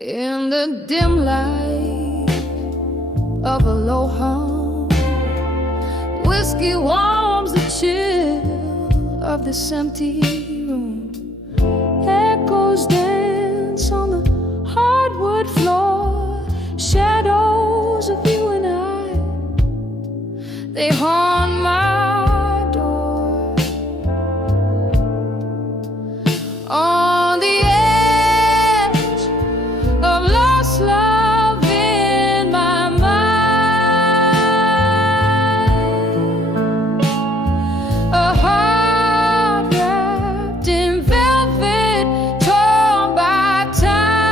In the dim light of a low hum, whiskey warms the chill of this empty room. Echoes dance on the hardwood floor, shadows of you and I, they haunt my door. On the edge of lost love in my mind, a heart wrapped in velvet, torn by time.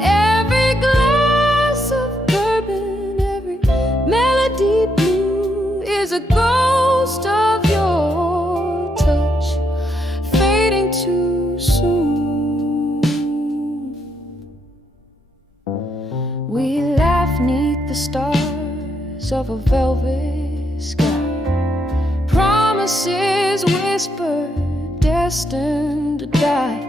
Every glass of bourbon, every melody blue is a ghost of your touch, fading too soon. We laugh 'neath the stars of a velvet sky, promises whispered, destined to die.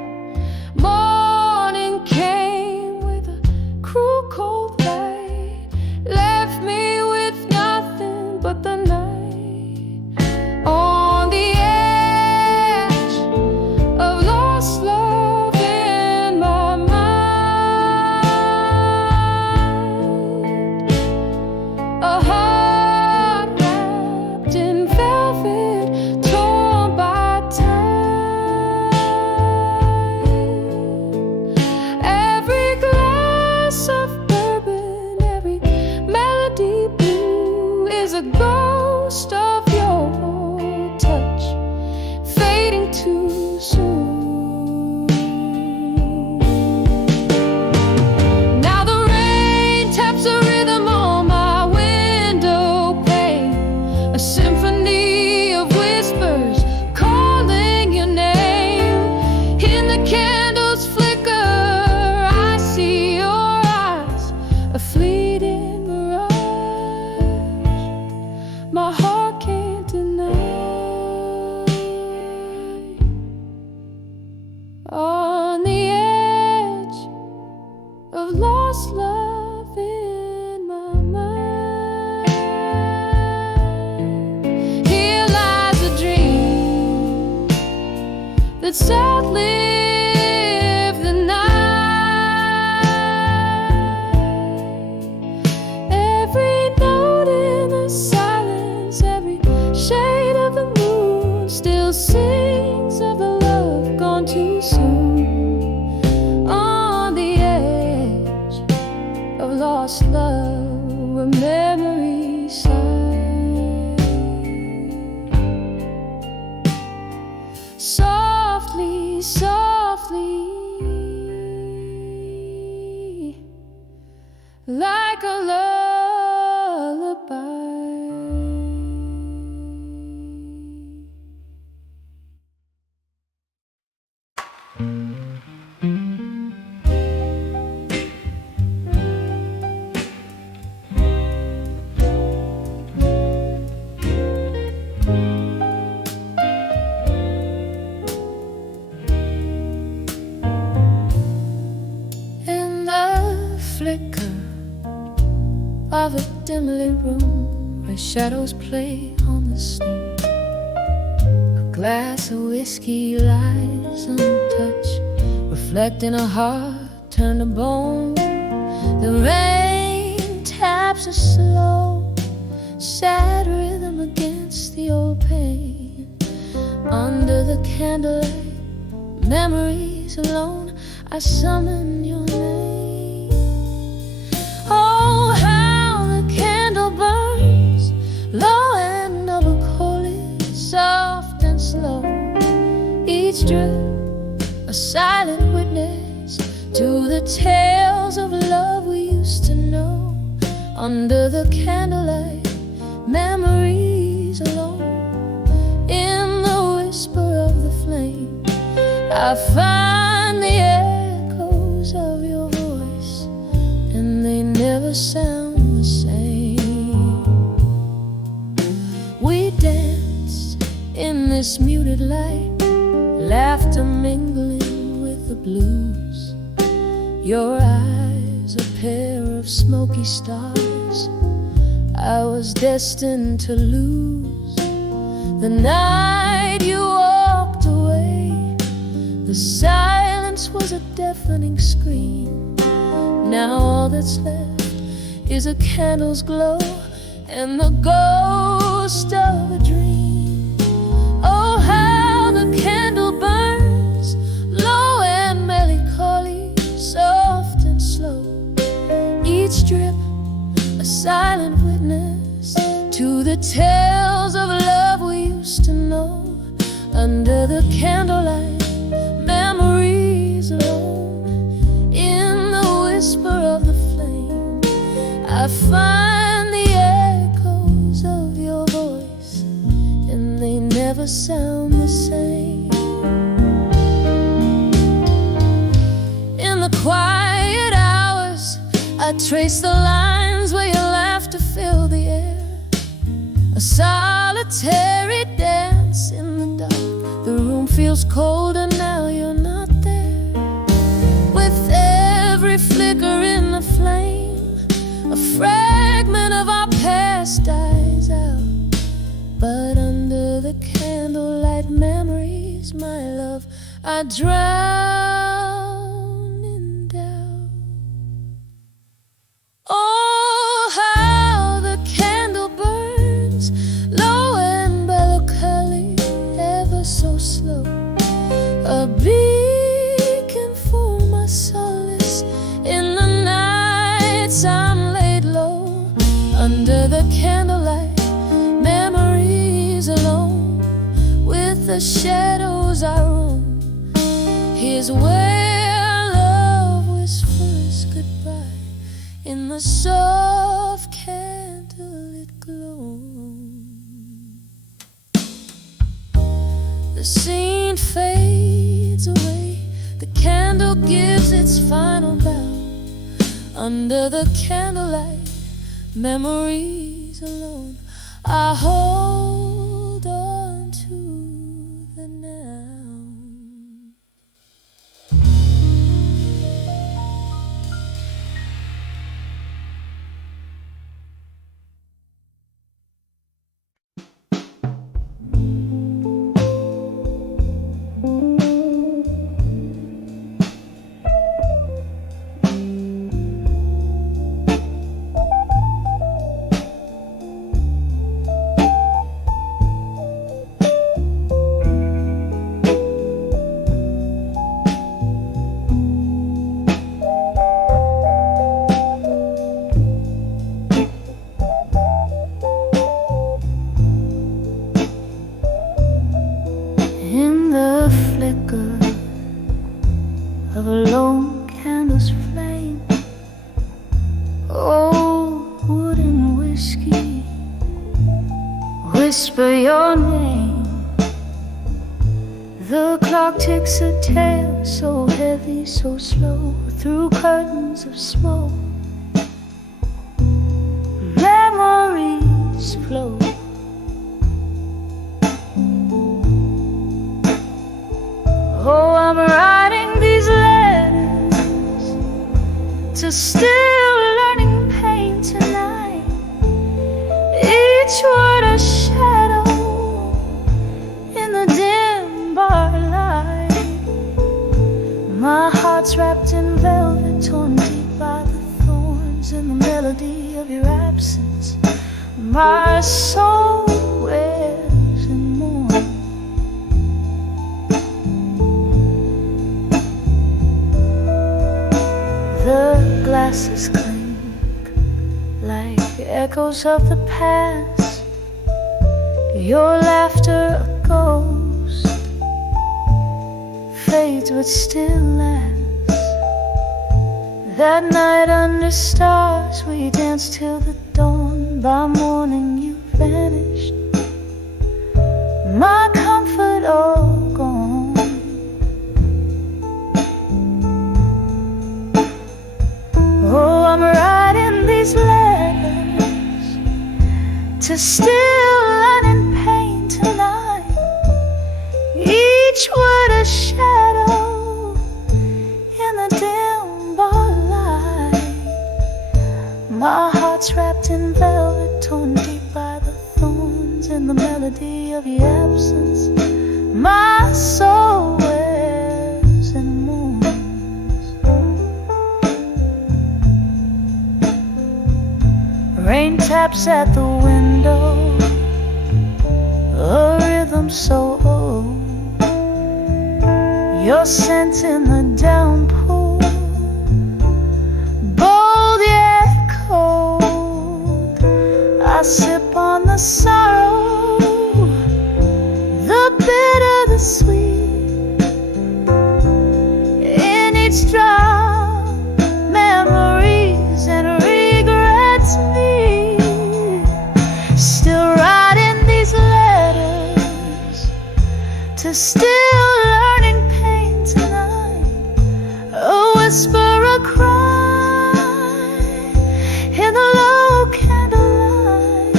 Morning came with a cruel cold light, left me with nothing but the night. On the edge of lost love in my mind, a heart wrapped in velvet, torn by time. Every glass of bourbon, every melody blue is a ghost of your touch, fading too soon. Now the rain taps a rhythm on my window pane, a symphony of whispers calling your name. In the candles flicker, I see your eyes, a fleeting mirage my heart can't deny. On the edge of lost love in my mind, here lies a dream that's outlived the night. Every note in the silence, every shade of the moon still sings of the love gone too soon. On the edge of lost love, where memories sigh, softly, softly, like a lullaby. In the flicker of a dimly room where shadows play on the snow, a glass of whiskey lies untouched, reflecting a heart turned to bone. The rain taps a slow, sad rhythm against the old pane. Under the candlelight, memories alone, I summon your name. Oh, how the candle burns, low and double coated, soft and slow. Each drip a silent witness to the tales of love we used to know. Under the candlelight, memories alone. In the whisper of the flame, I find the echoes of your voice, and they never sound the same. We danced in this muted light, laughter mingling blues. Your eyes, a pair of smoky stars I was destined to lose. The night you walked away, the silence was a deafening scream. Now all that's left is a candle's glow and the ghost of a dream. Oh, how the candle burns, low and melancholy, soft and slow. Each drip a silent witness to the tales of love we used to know. Under the candlelight, memories alone. In the whisper of the flame, I find the echoes of your voice, and they never sound the same. In the quiet hours, I trace the lines where your laughter filled the air. A solitary dance in the dark. The room feels colder now you're not there. With every flicker in the flame, a fragment of our past dies out. But under the candlelight memories, my love, I drown in doubt. Oh, how the candle burns, low and melancholy, ever so slow. A beacon for my solace in the nights I'm laid low. Under the candlelight, memories alone. With the shadows I roam. Here's where love whispers goodbye in the soft candlelit glow. The scene fades away, the candle gives its final bow. Under the candlelight, memories alone, I hold on to the now. Of a lone candle's flame, old wood and whiskey whisper your name. The clock ticks a tale so heavy, so slow, through curtains of smoke. Memories flow. Oh, I'm writing these letters to still learning pain tonight. Each word a shadow in the dim bar light. My heart's wrapped in velvet, torn deep by the thorns in the melody of your absence. My soul wears and mourns. The glasses clink like echoes of the past. Your laughter, a ghost, fades but still lasts. That night under stars we danced till the dawn. By morning you vanished, my comfort all gone. Oh, I'm writing these letters to still learn in pain tonight. Each word a shadow at the window, a rhythm so old, your scent in the downpour, bold yet cold. I sip on the sorrow, the bitter, the sweet, in each drop, memories and regrets meet. Still writing these letters to still learning pain tonight. A whisper, a cry in the low candlelight.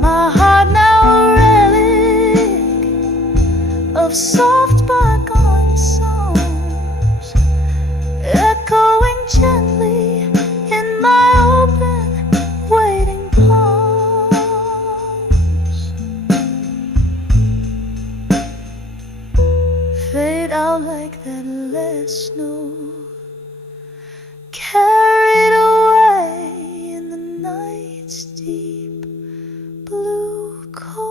My heart now a relic of soft bygone songs, echoing gently in my open, waiting palms. Fade out like that last snow, carried away in the night's deep blue cold.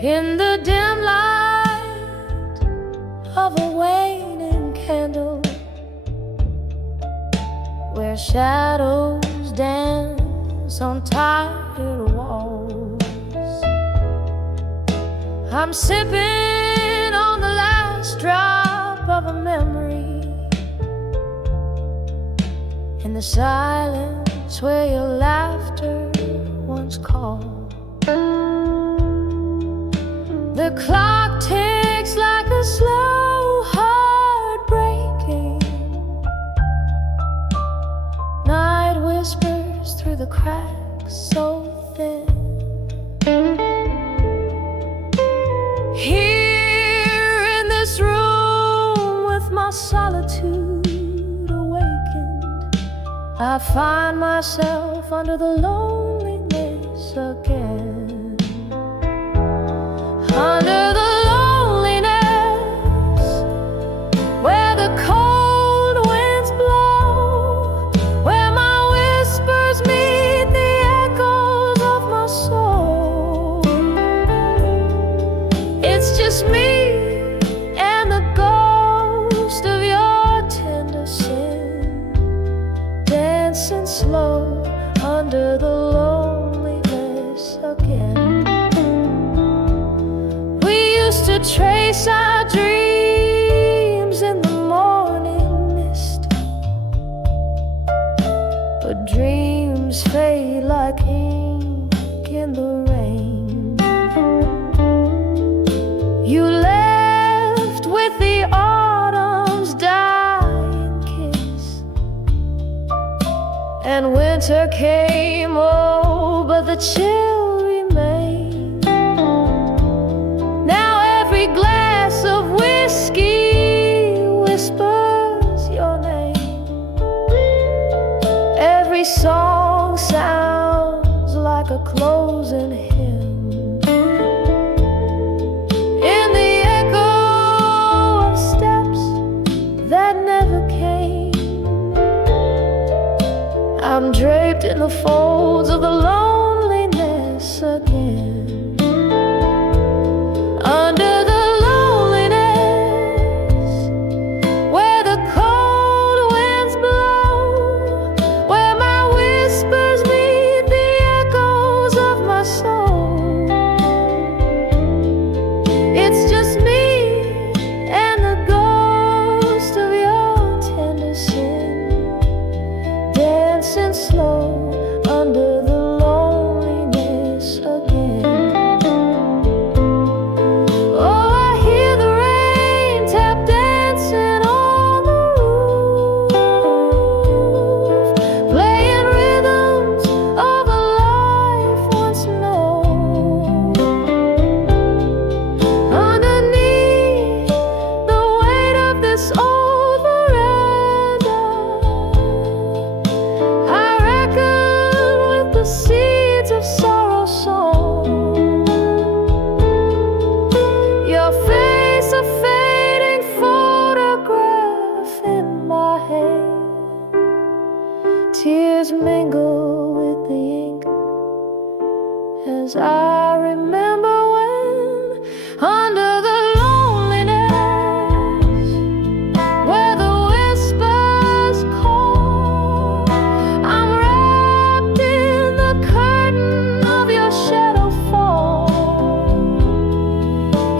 In the dim light of a waning candle, where shadows dance on tired walls, I'm sipping on the last drop of a memory, in the silence where your laughter once called. The clock ticks like a slow heartbreaking. Night whispers through the cracks so thin. Here in this room with my solitude awakened, I find myself under the loneliness again. Under the loneliness, where the cold winds blow, where my whispers meet the echoes of my soul. It's just me and the ghost of your tender sin, dancing slow under the loneliness again. To trace our dreams in the morning mist, but dreams fade like ink in the rain. You left with the autumn's dying kiss, and winter came, oh, but the chill remained. Now every glass of whiskey whispers your name. Every song sounds like a closing hymn. In the echo of steps that never came, I'm draped in the folds of the loneliness again. Under the loneliness, where the cold winds blow, where my whispers meet the echoes of my soul. It's just me and the ghost of your tender sin, dancing slow under the loneliness again. tears mingle with the ink as I remember when, under the loneliness, where the whispers call, I'm wrapped in the curtain of your shadow fall.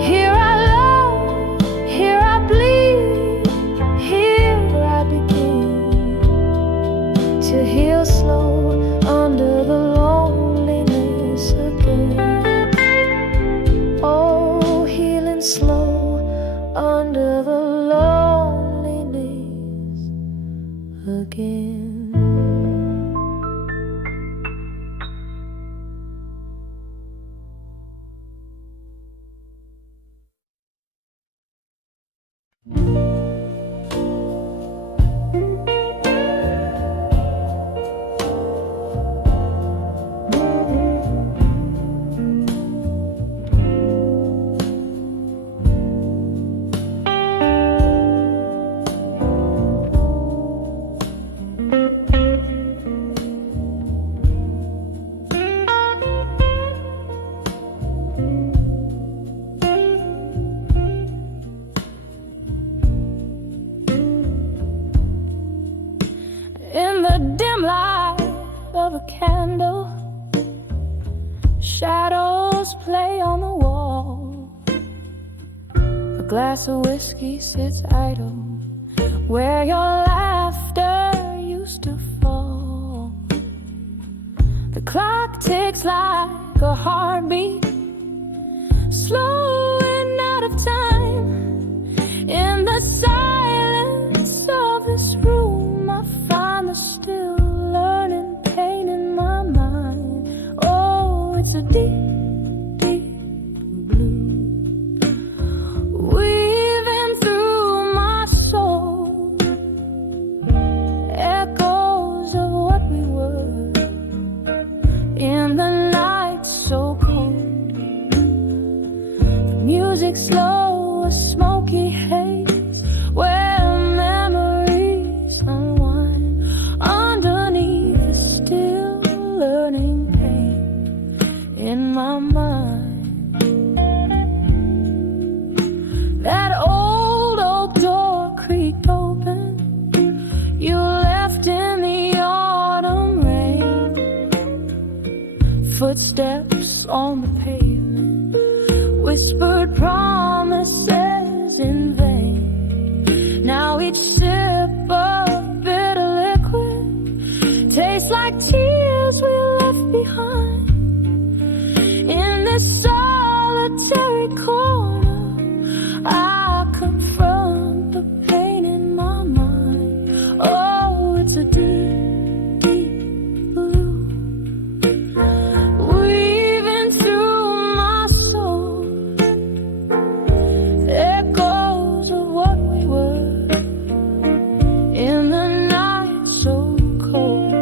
Here I love, here I bleed, here I begin to heal slow under the loneliness again. Oh, healing slow under the loneliness again. In the dim light of a candle, shadows play on the wall. A glass of whiskey sits idle where your laughter used to fall. The clock ticks like a heartbeat, slow and out of time. In the silence of this room, I find the still learning pain in my mind. Oh, it's a deep, deep blue, weaving through my soul, echoes of what we were in the night so cold. The music slow, a smoky haze, where memories unwind underneath the still learning pain in my mind. That old oak door creaked open, you left in the autumn rain. Footsteps on the pavement, whispered promises in vain. Now each sip of bitter liquid tastes like tears we left behind. In this solitary corner, I confront the pain in my mind. Oh, it's a deep, deep blue, weaving through my soul, echoes of what we were in the night so cold.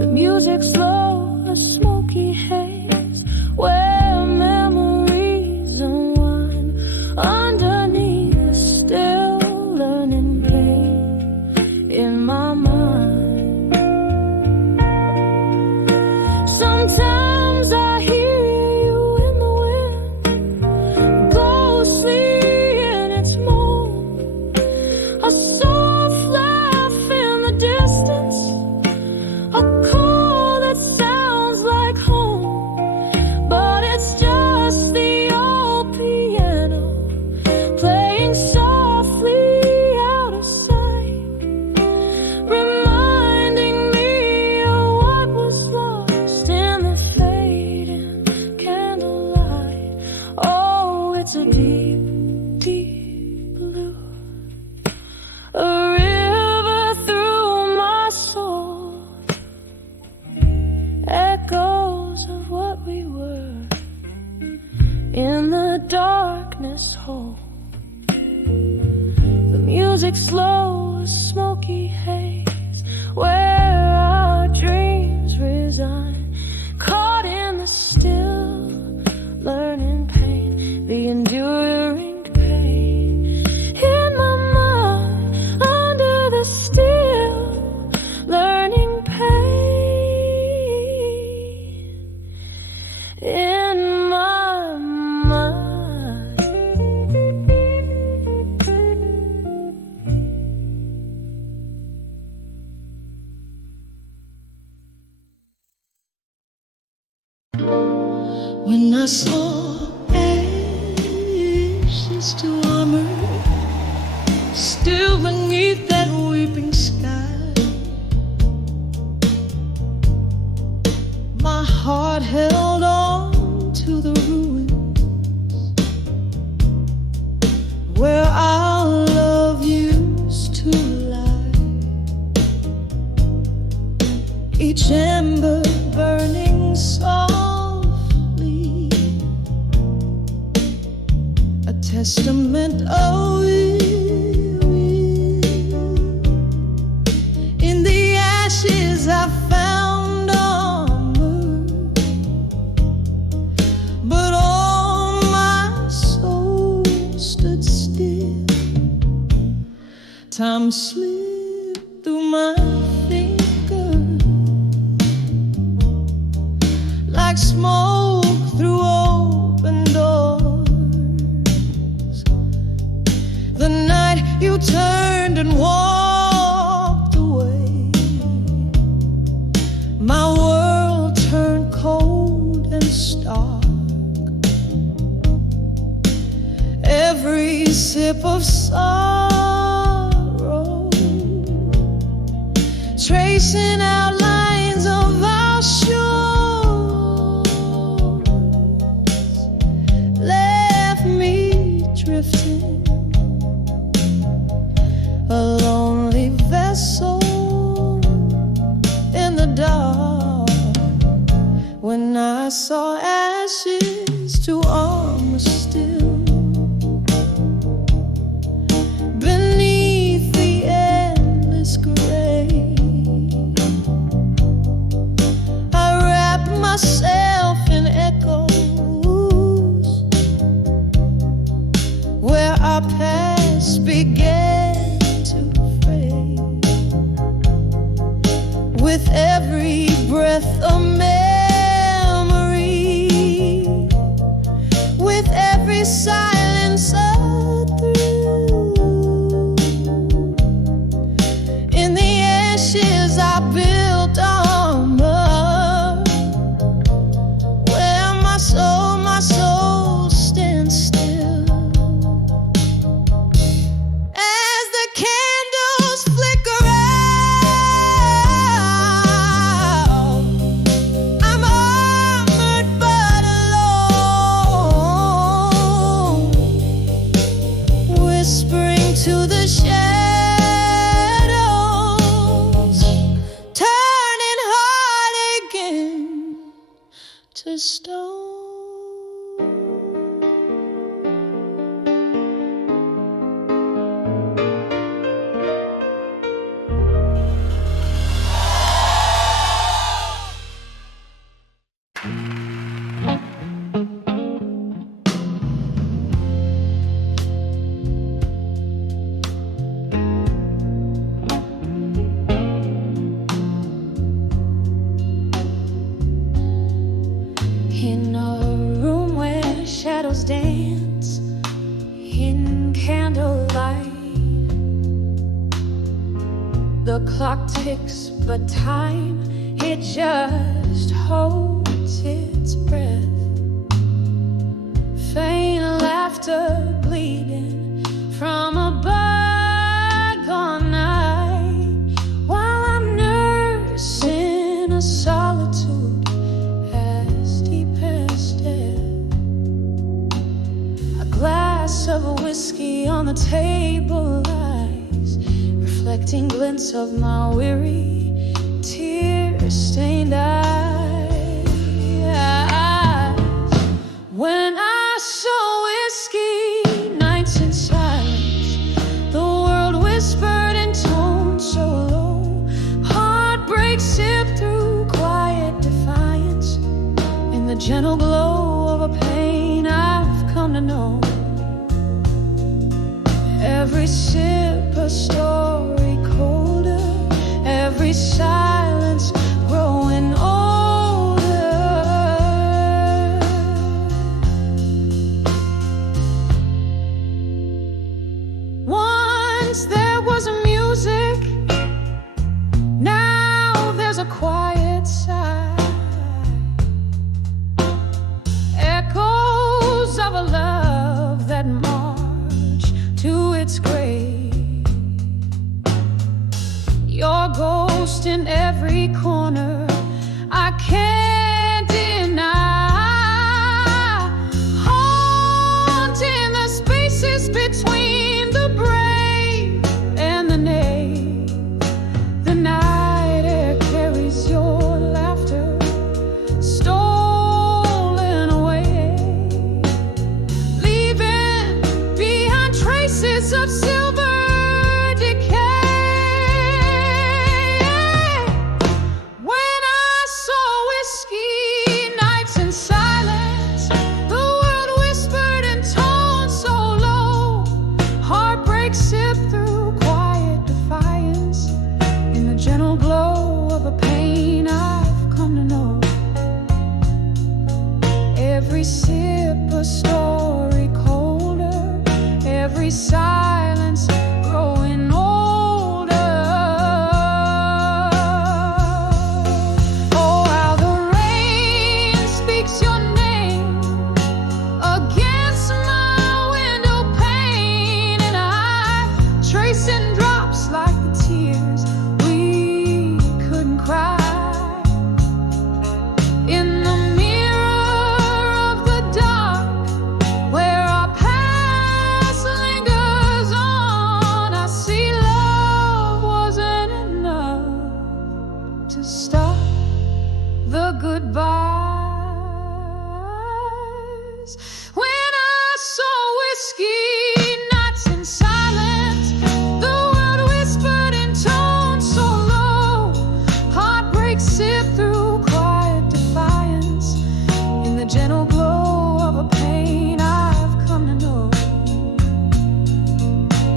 The music slow, a smoky haze, where memories unwind underneath the still learning pain in my mind. Sometimes I hear you in the wind, ghostly in its moan, a soft laugh in the distance, a call that sounds like home. But it's just the old piano playing softly out of sight, reminding me of what was lost in the fading candlelight. Oh, it's a deep, deep blue, a river through my soul, echoes of what we were in the darkness whole. The music slow, a smoky haze, where our dreams resign, caught in the still learning pain, the enduring pain in my mind under the still learning saw ashes to armor, still beneath that weeping sky. My heart held on to the ruins where our love used to lie. Each ember burning softly, a testament of will. In the ashes I found armor, but all my soul stood still. Time slipped through my fingers like smoke through open doors. The night you turned and walked away, my world turned cold and stark. Every sip of sorrow, tracing outlines of our shores, left me drifting, a lonely vessel in the dark. When I saw ashes to armor still beneath the endless gray, I wrapped myself in echoes where our past began to fade. With every breath a memory, with every silence a thrill. In the ashes I built armor, where my soul stands still. As the candles flicker out, I'm armored but alone, whispering to the shadows, turning heart again to stone. In a room where shadows dance in candlelight, the clock ticks, but time, it just holds its breath. Faint laughter bleeding from a bygone night, while I'm nursing a solitude as deep as death. A glass of whiskey on the table lies, reflecting glints of my weary, tear-stained eyes. When I saw whiskey, nights in silence, the world whispered in tones so low. Heartbreak sipped through quiet defiance, in the gentle glow of a pain I've come to know. Every sip a story colder, every silence growing old. in every corner. I can't deny, haunting the spaces between the brave and the knave. The night air carries your laughter, stolen away, leaving behind traces of silver decay. When I saw whiskey nights in silence, the world whispered in tones so low. Heartbreak sipped through quiet defiance in the gentle glow of a pain I've come to know. Every sip a story colder, every silence growing older. Oh, how the rain speaks your name against my window pane, and I tracing drops like the tears we couldn't cry. In the mirror of the dark, where our past lingers on, I see love wasn't enough to stop the goodbyes. When I saw whiskey nights in silence, the world whispered in tones so low. Heartbreak sipped through quiet defiance in the gentle glow of a pain I've come to know.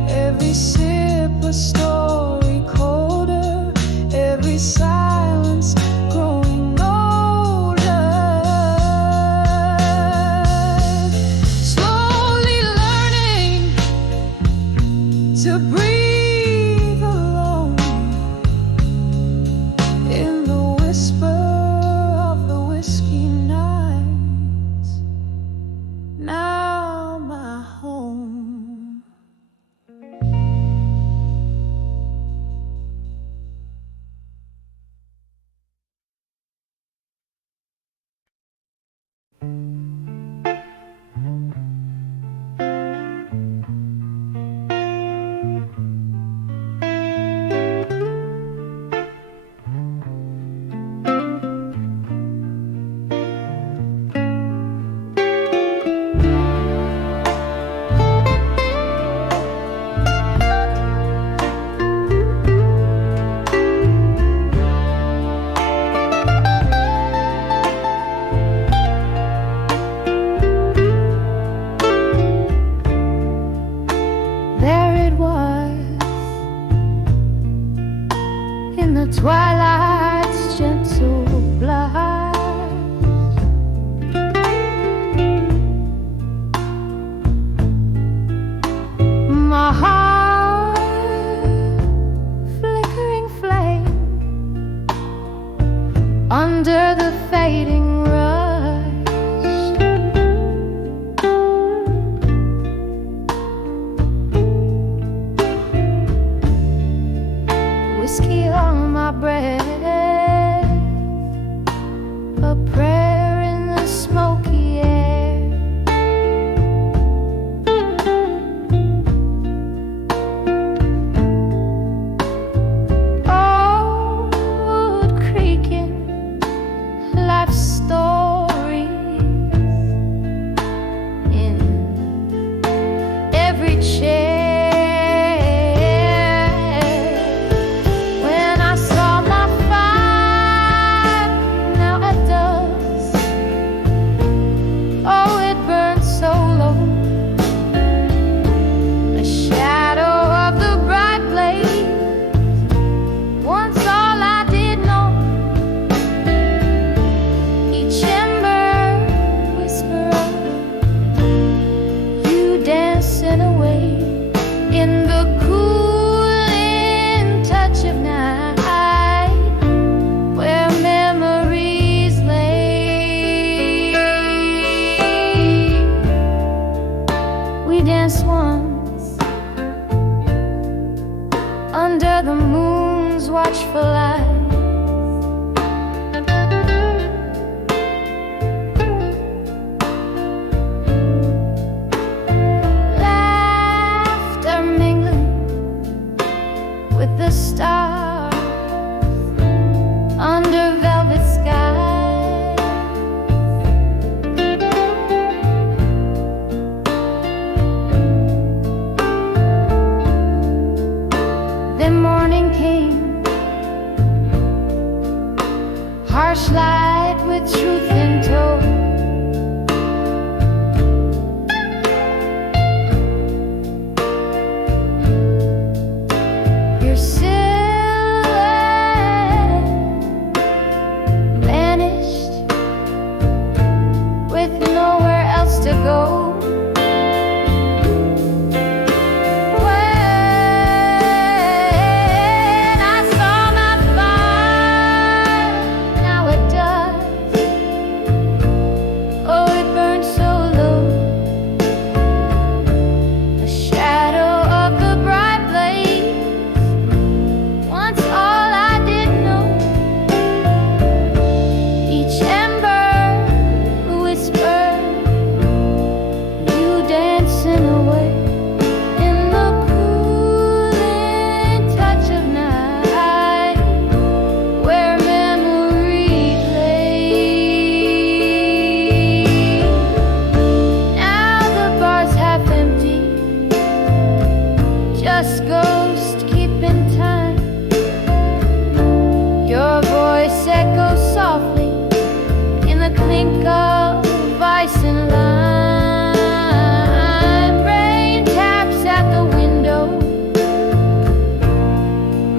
Every sip a story colder, every silence growing older. Slowly learning to breathe alone in the whisper of the whiskey nights. Now my home. There it was in the twilight's gentle blast. My heart, flickering flame under the fading rush. Whiskey on my breath, a prayer in the smoky air. Old creaking life stories in every chair. When I saw my fire now at dusk, oh, it burned so low. The shadow of the bright blaze, once all I did know. Each ember whisper of you dancing away in the cooling touch of night, where memories lay. We danced once under the moon's watchful eye. with the stars under velvet sky. Then morning came, harsh light with truth in tow. Your silhouette vanished with nowhere else to go. Ghost keeping time. Your voice echoes softly in the clink of ice and lime. Rain taps at the window,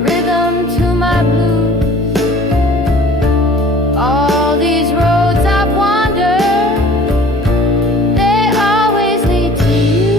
rhythm to my blues. All these roads I've wandered, they always lead to you.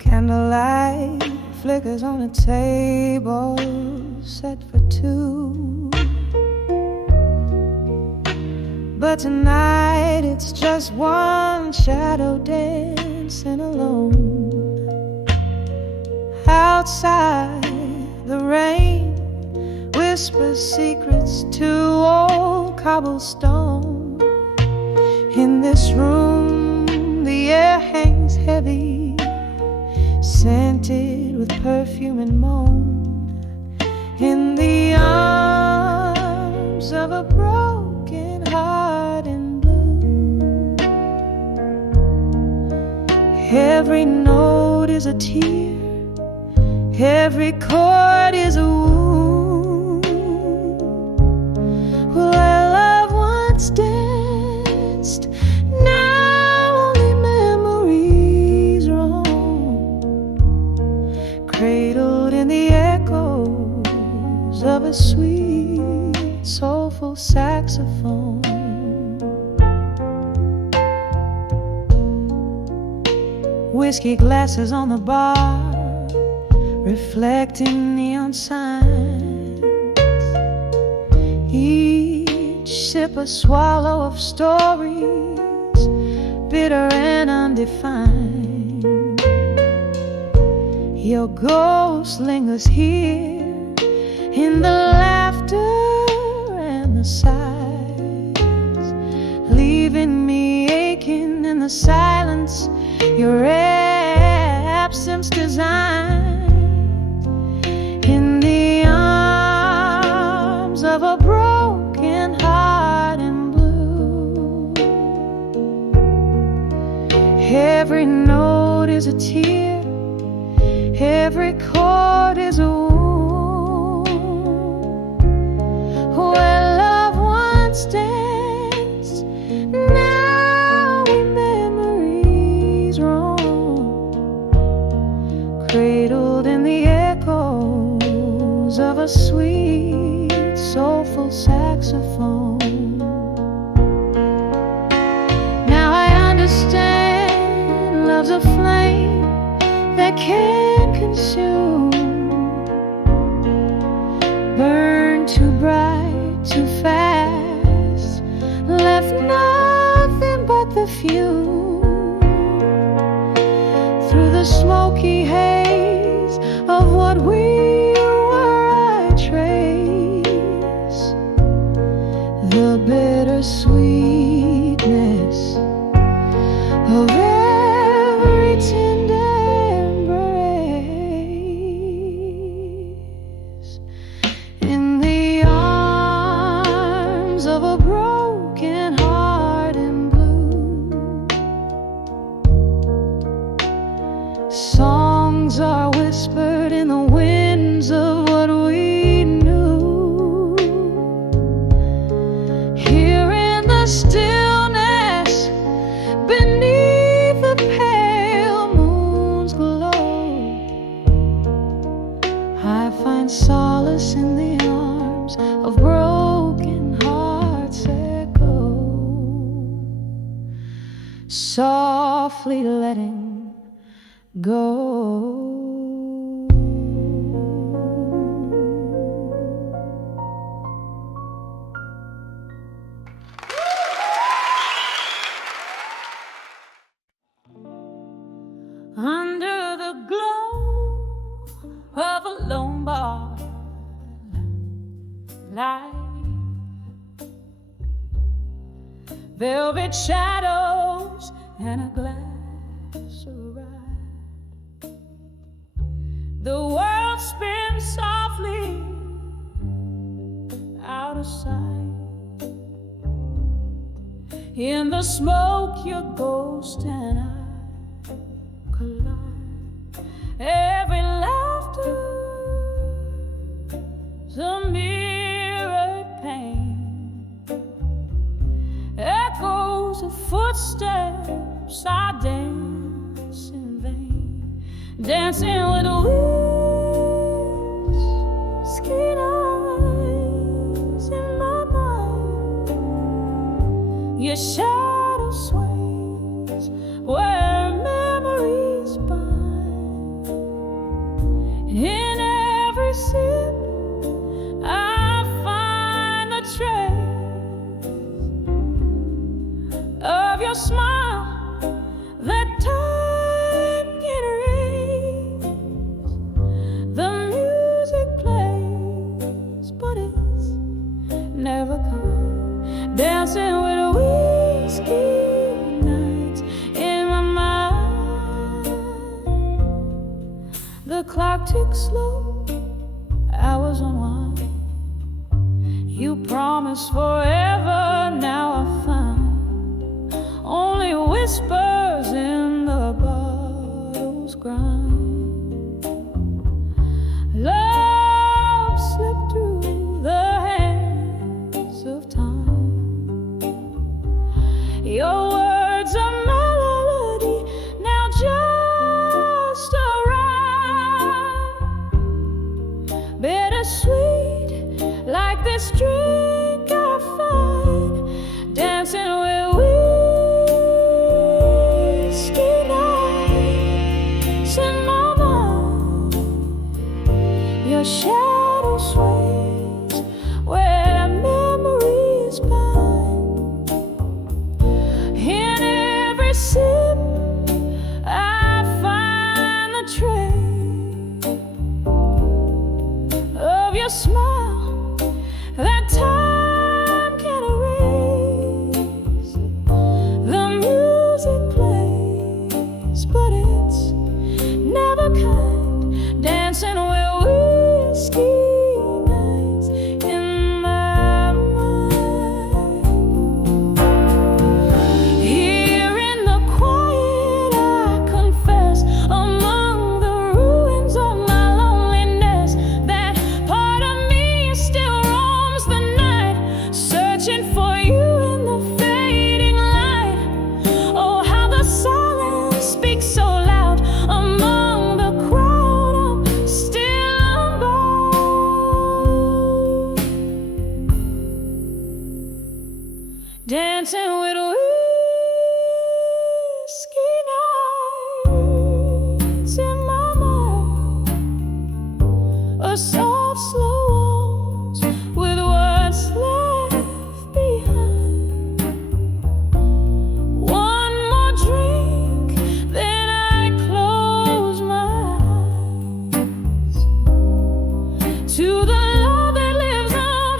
Candlelight flickers on a table set for two, but tonight it's just one shadow dancing alone. How outside, the rain whispers secrets to old cobblestone. In this room, the air hangs heavy, scented with perfume and moan. In the arms of a broken heart in blue, every note is a tear, every chord is a wound. Where love once danced, now only memories roam, cradled in the echoes of a sweet, soulful saxophone. Whiskey glasses on the bar, reflecting neon signs. Each sip a swallow of stories, bitter and undefined. Your ghost lingers here in the laughter and the sighs, leaving me aching in the silence your absence designed. In the arms of a broken heart in blue, every note is a tear, every chord is a wound. Where love once danced, now in memories roam, cradled in the echoes of a sweet, soulful saxophone. Now I understand love's a flame that can't consume, burn too bright, too fast, left nothing but the fume. Through the smoky haze of what we were, I trace the bitter sweetness of every tender embrace. In the arms of a broken heart in blue, songs are whispered in the winds of what we knew. Here in the stillness, beneath the pale moon's glow, I find solace in the arms of broken hearts echo, softly letting go. Under the glow of a lone bar light, velvet shadows and a glass of rye, the world spins softly out of sight. In the smoke, your ghost and I collide. Every laughter's a mirrored pain, echoes of footsteps. I dance in vain, dancing with winds, skin eyes in my mind. Your shadow sways where memories bind. In every sip I find the trace of your smile that time can erase. took slow hours unwind. You promised forever, now I find only whispers in the bottle's grind. Love slipped through the hands of time. Your words are melody, now just a rhyme. Bittersweet, like this drink I find, dancing with whiskey nights in my mind. Your shadow sways where memories bind. In every sip I find the trace of your smile that time can erase. The music plays, but it's never kind. Dancing with whiskey nights in my mind. Here in the quiet, I confess, among the ruins of my loneliness, that part of me still roams the night, searching for you in the fading light. Oh, how the silence speaks so loud among the crowd. I'm still unbound, dancing with whiskey nights in my mind. A soft, slow waltz with what's left behind. One more drink, then I close my eyes to the love that lives on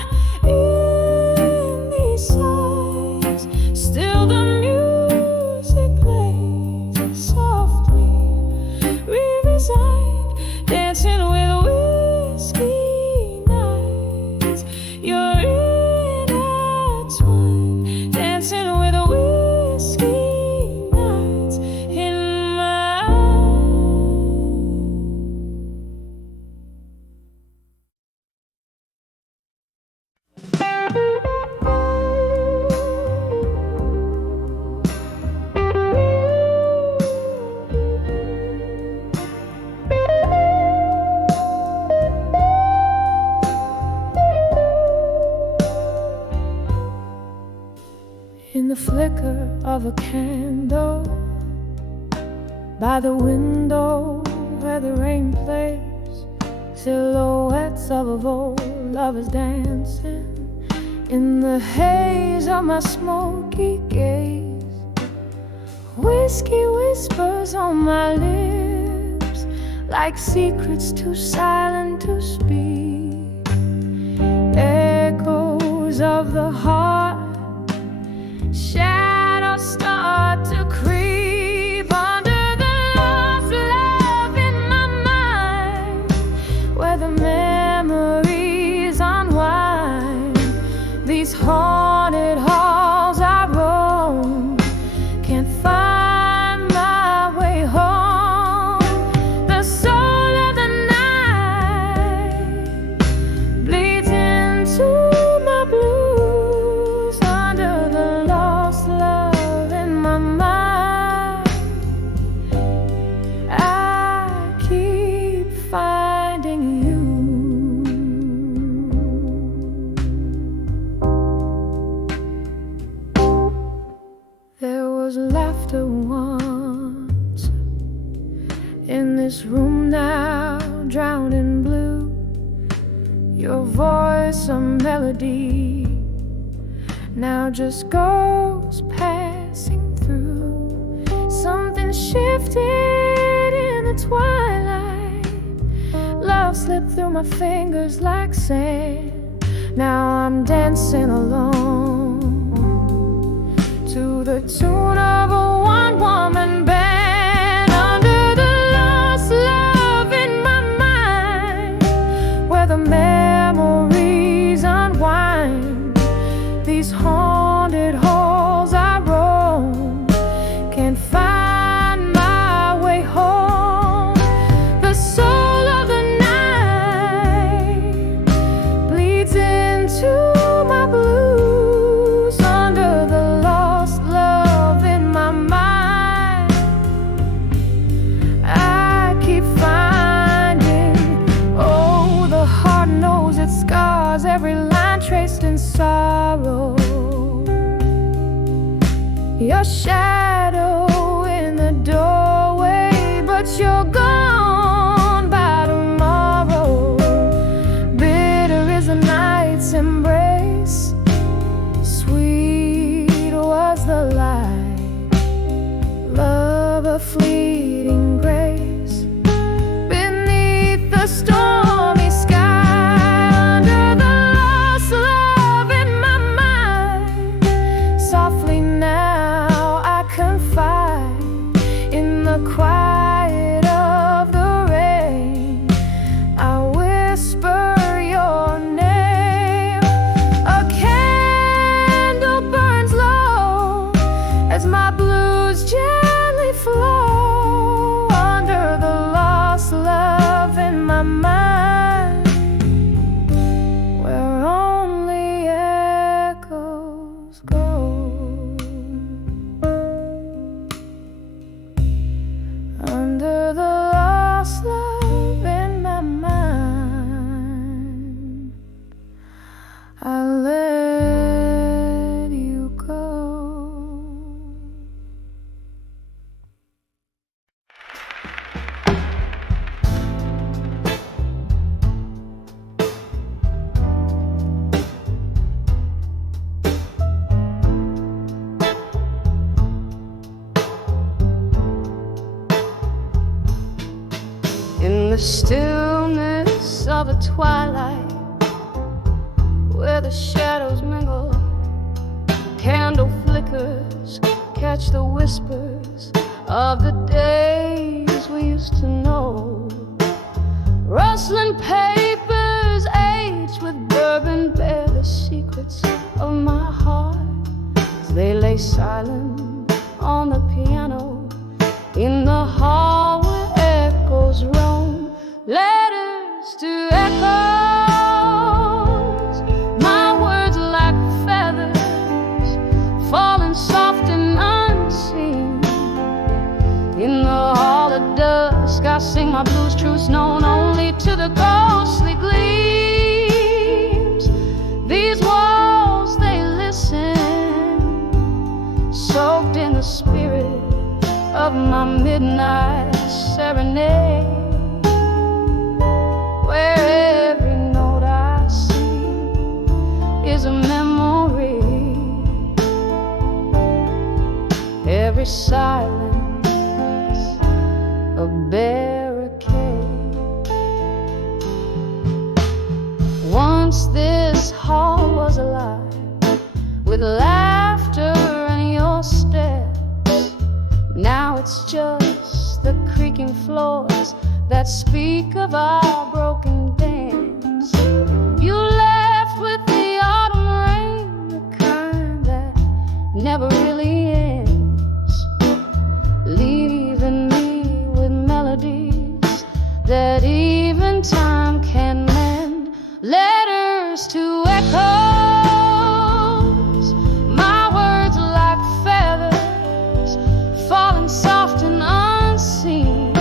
in these sighs. Still the music plays softly, re-resigned, dancing with whiskey nights. You're intertwined, dancing with whiskey nights in my in the flicker of a candle by the window where the rain plays, silhouettes of old lovers dancing in the haze of my smoky gaze. Whiskey whispers on my lips like secrets too silent to speak. Echoes of the heart, shadows start to creep under the lost love in my mind, where the memories unwind. These haunted halls I roam, can't find my way home. The soul of the night bleeds into my blues under the lost love in my mind. I keep finding you. There was laughter once in this room now drowned in blue. Your voice a melody now just goes passing through. Something shifted in the twilight. Love slipped through my fingers like sand. Now I'm dancing alone to the tune of a one-woman band under the lost love in my mind. the stillness of a twilight, where the shadows mingle, candle flickers catch the whispers of the days we used to know. Rustling papers aged with bourbon bear the secrets of my heart as they lay silent on the piano in the hall where echoes roam. Letters to echoes, my words like feathers falling soft and unseen. In the hall of dusk I sing my blues, truths known only to the ghostly gleams. These walls, they listen, soaked in the spirit of my midnight serenade, where every note I sing is a memory, every silence a barricade. Once this hall was alive with laughter and your steps. Now it's just the creaking floors that speak of our broken dance. You left with the autumn rain, the kind that never really ends, leaving me with melodies that even time can mend. Letters to echoes, my words like feathers falling soft and unseen.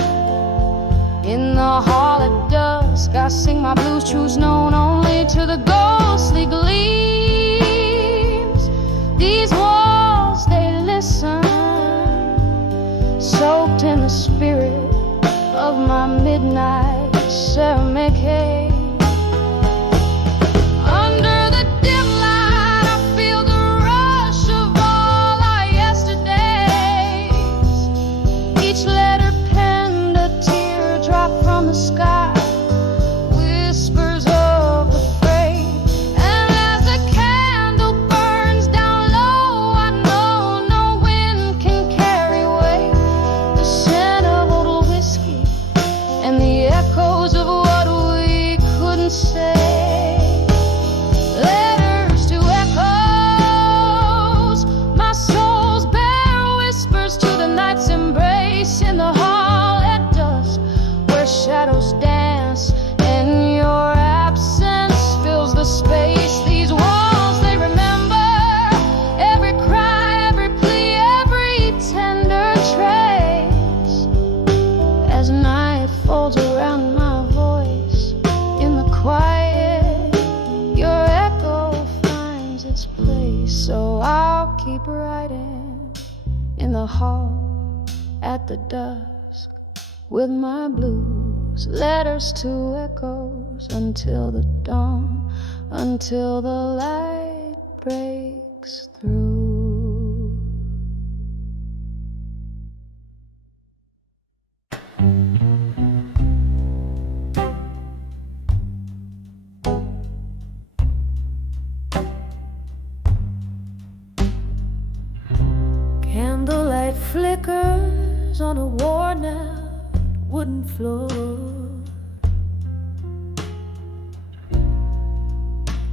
In the hall at dusk I sing my blues, truths known only to the ghostly gleams. These walls, they listen, soaked in the spirit of my midnight serenade. From the sky, whispers of the fray, and as the candle burns down low, I know no wind can carry away the scent of old whiskey and the echoes of what we couldn't say. Letters to echoes, my soul's bare whispers to the night's embrace in the hall at dusk, shadows dance and your absence fills the space. These walls, they remember every cry, every plea, every tender trace. As night folds around my voice in the quiet, your echo finds its place. So I'll keep writing in the hall at the dusk with my blues, letters to echoes until the dawn, until the light breaks through. Candlelight flickers on a worn out wooden floor.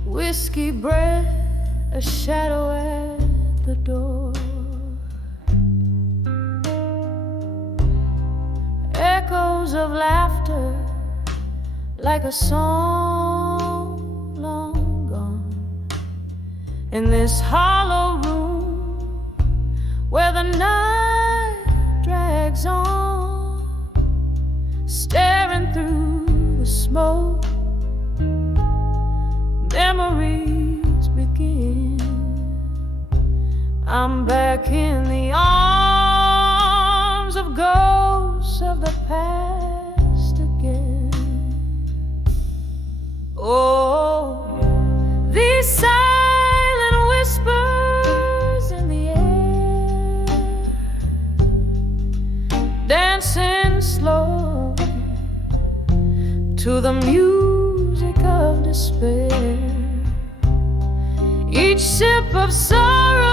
Whiskey breath, a shadow at the door. Echoes of laughter, like a song long gone. In this hollow room where the night drags on, staring through the smoke, memories begin. I'm back in the arms of ghosts of the past again. Oh, these silent whispers in the air, dancing slow despair. Each sip of sorrow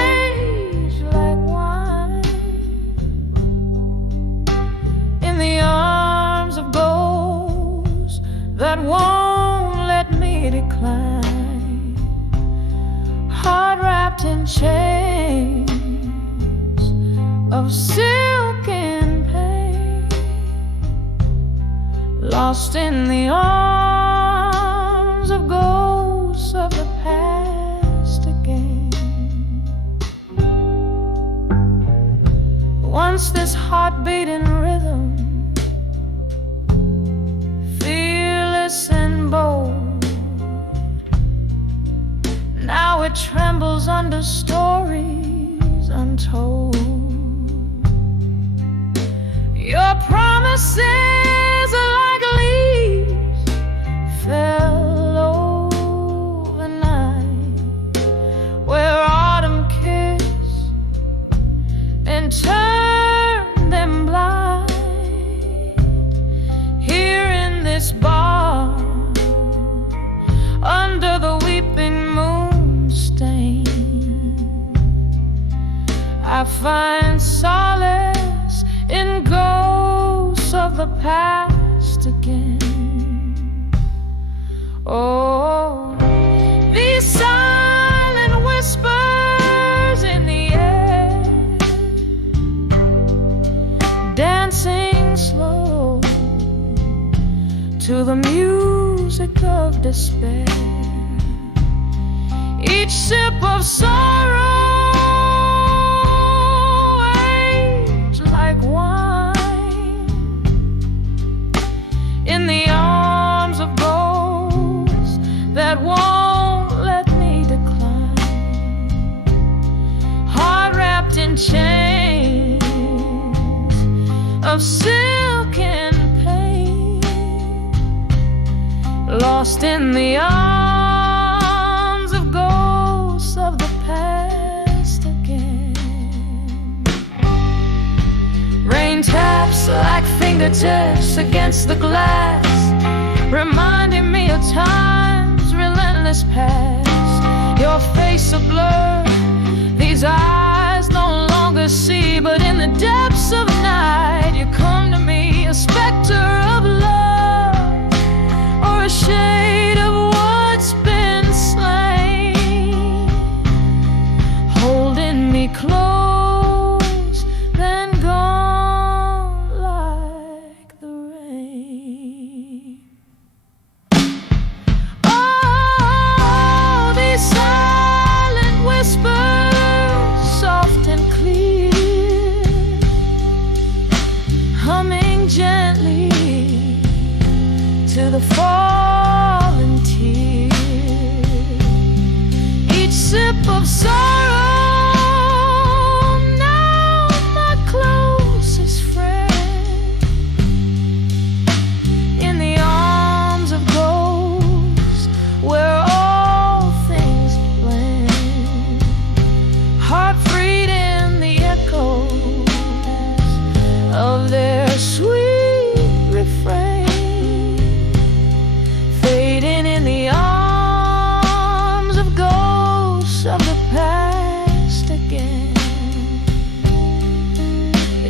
aged like wine in the arms of ghosts that won't let me decline. Heart wrapped in chains of silk and pain, lost in the arms of ghosts of the past again. Once this heart-beating rhythm, fearless and bold, now it trembles under stories untold. Your promises are like leaves fell overnight, where autumn kissed and turned them blind. Here in this bar, under the weeping moon stain, I find solace in ghosts of the past again. Oh, these silent whispers in the air, dancing slow to the music of despair. Each sip of sorrow like wine in the arms of ghosts that won't let me decline. Heart wrapped in chains of silk and pain, lost in the arms of ghosts of the past again. Rain taps like fingertips against the glass, reminding me of time's relentless past. Your face a blur, these eyes no longer see, but in the depths of night you come to me, a specter of love or a shade of what's been slain, holding me close, then gone like the rain. Oh, these silent whispers, soft and clear, humming gently to the falling tear. Each sip of sorrow, now my closest friend, in the arms of ghosts where all things blend. Heart freed in the echoes of their sweet refrain, fading in the arms of ghosts of the past again.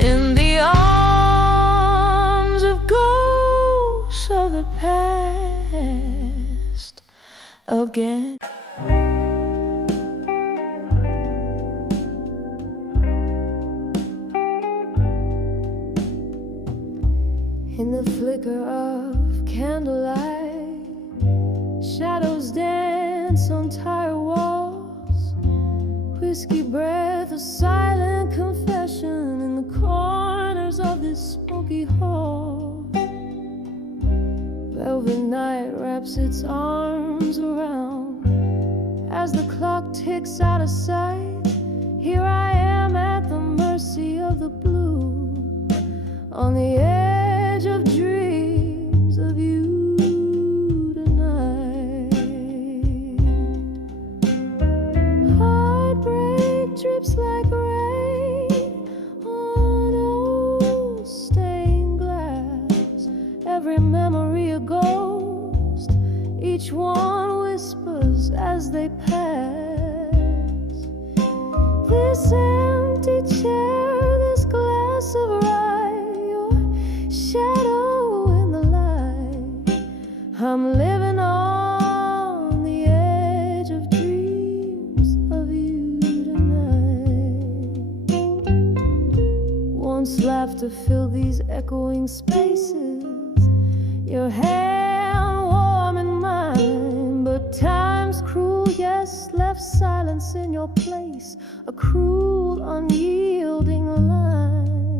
In the arms of ghosts of the past again. In the flicker of candlelight, shadows dance on tired walls. Whiskey breath, a silent confession in the corners of this smoky hall. Velvet night wraps its arms around as the clock ticks out of sight. Here I am at the mercy of the blue, on the edge of dreams of you tonight. Heartbreak drips like rain on old stained glass. Every memory each one whispers as they pass. This empty chair, this glass of rye, your shadow in the light. I'm living on the edge of dreams of you tonight. Once laughter filled these echoing spaces, your hand warm in mine, but time's cruel, yes, left silence in your place, a cruel, unyielding line.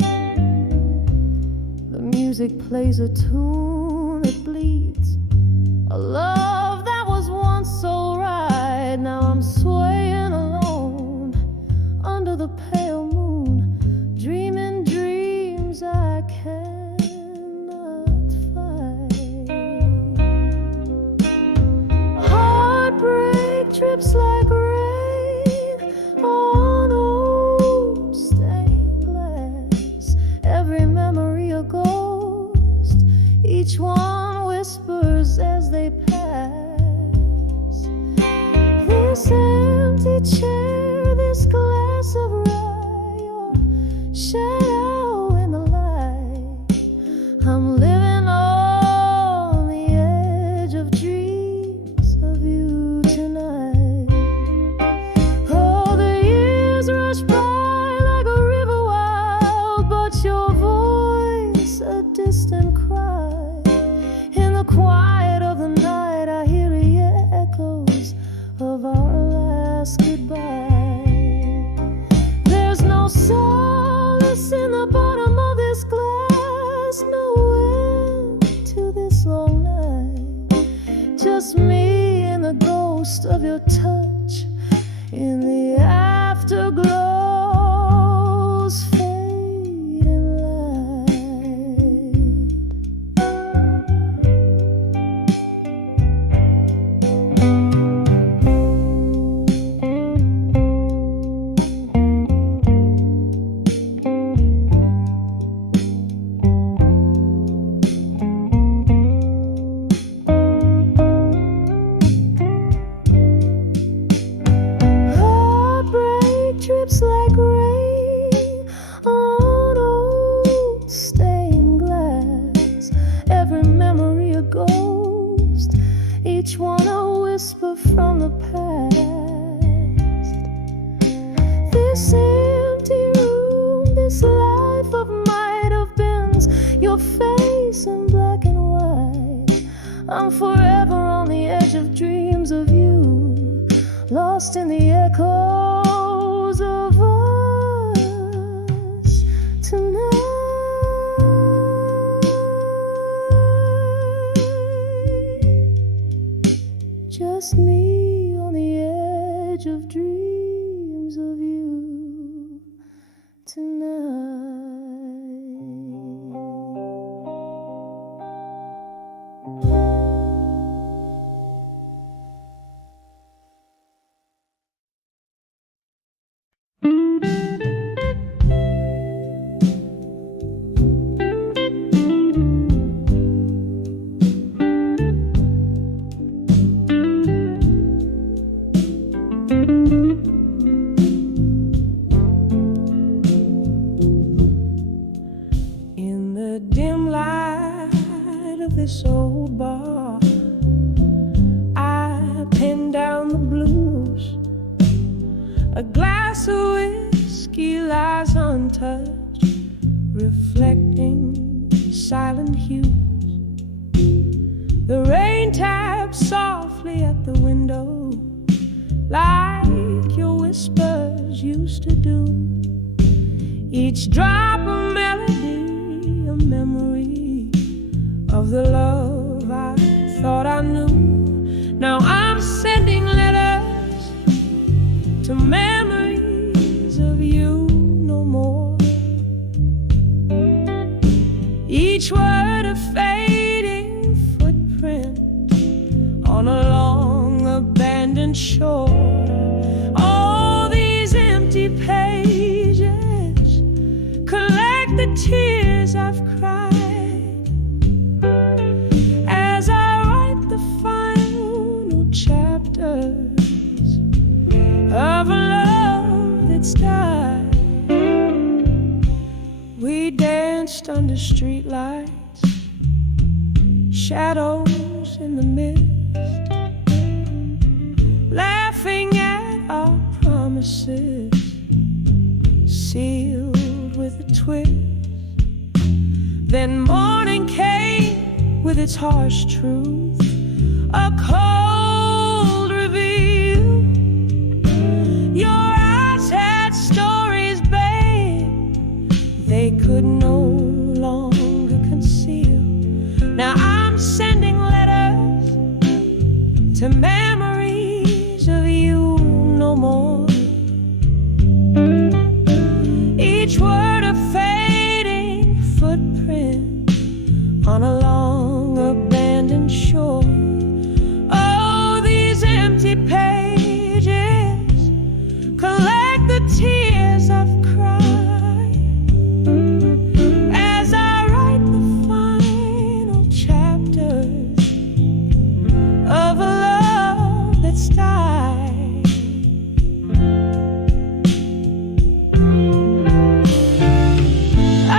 The music plays a tune that bleeds, a love that was once so right. Now I'm swaying alone under the pale moon, dreaming dreams I cannot fight. Heartbreak drips like rain on old stained glass. Every memory a ghost, each one whispers as they pass. This empty chair, this glass of rye, your shadow in the light. I'm living on the edge of dreams of you tonight. Oh, the years rush by like a river wild, but your voice a distant cry. In the quiet of the night, I hear the echoes of our last goodbye. There's no solace in the bottom of this glass, no end to this long night. Just me and the ghost of your touch in the afterglow's fading light. Heartbreak drips like rain on old stained glass. Every memory a ghost, each one a whisper from the past. This empty room, this life of might have beens, your face in black and white. I'm forever on the edge of dreams of you, lost in the echoes of us tonight. Just me on the edge of dreams of you tonight. In the dim light of this old bar, I pen down the blues. A glass of whiskey lies untouched, reflecting silent hues. The rain taps softly at the window, like your whispers used to do. Each drop a melody, a memory of the love I thought I knew. Now I'm sending letters to memories of you no more. Each word a fading footprint on a long abandoned shore. All these empty pages collect the tears I've cried as I write the final under streetlights, shadows in the mist, laughing at our promises, sealed with a twist. Then morning came with its harsh truth, a cold reveal. Your eyes had stories, babe, they could no longer conceal. Now I'm sending letters to memories of you no more. Each word a fading footprint on a long abandoned shore. Oh, these empty pages collect the tears I've cried as I write the final chapters of a love that's died. I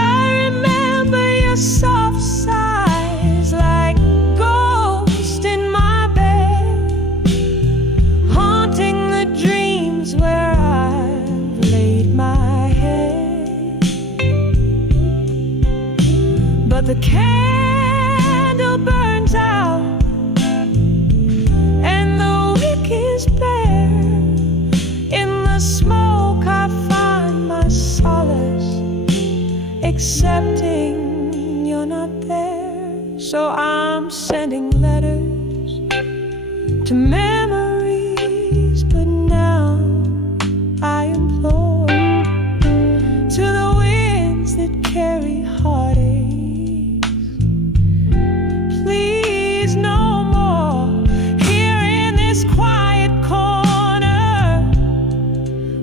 remember your soft sighs like ghosts in my bed, haunting the dreams where I've laid my head. But the candle burns out and the wick is bare. In the smoke I find my solace, accepting you're not there. So I'm sending letters to memories, but now I implore to the winds that carry heartaches, please no more. Here in this quiet corner,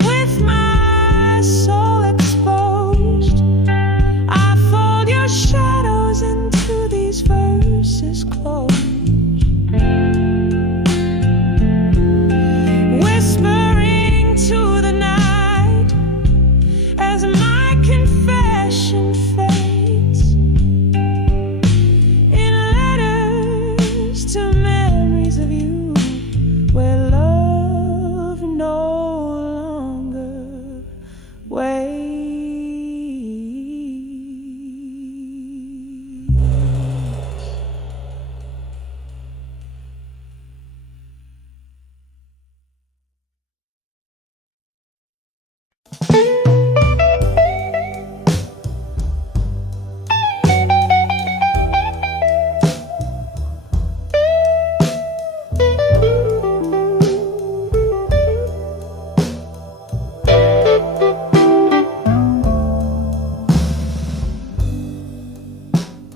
with my soul exposed, I fold your shadows into these verses closed, whispering to the night as my confession fades in letters to memories of you where love no longer waits.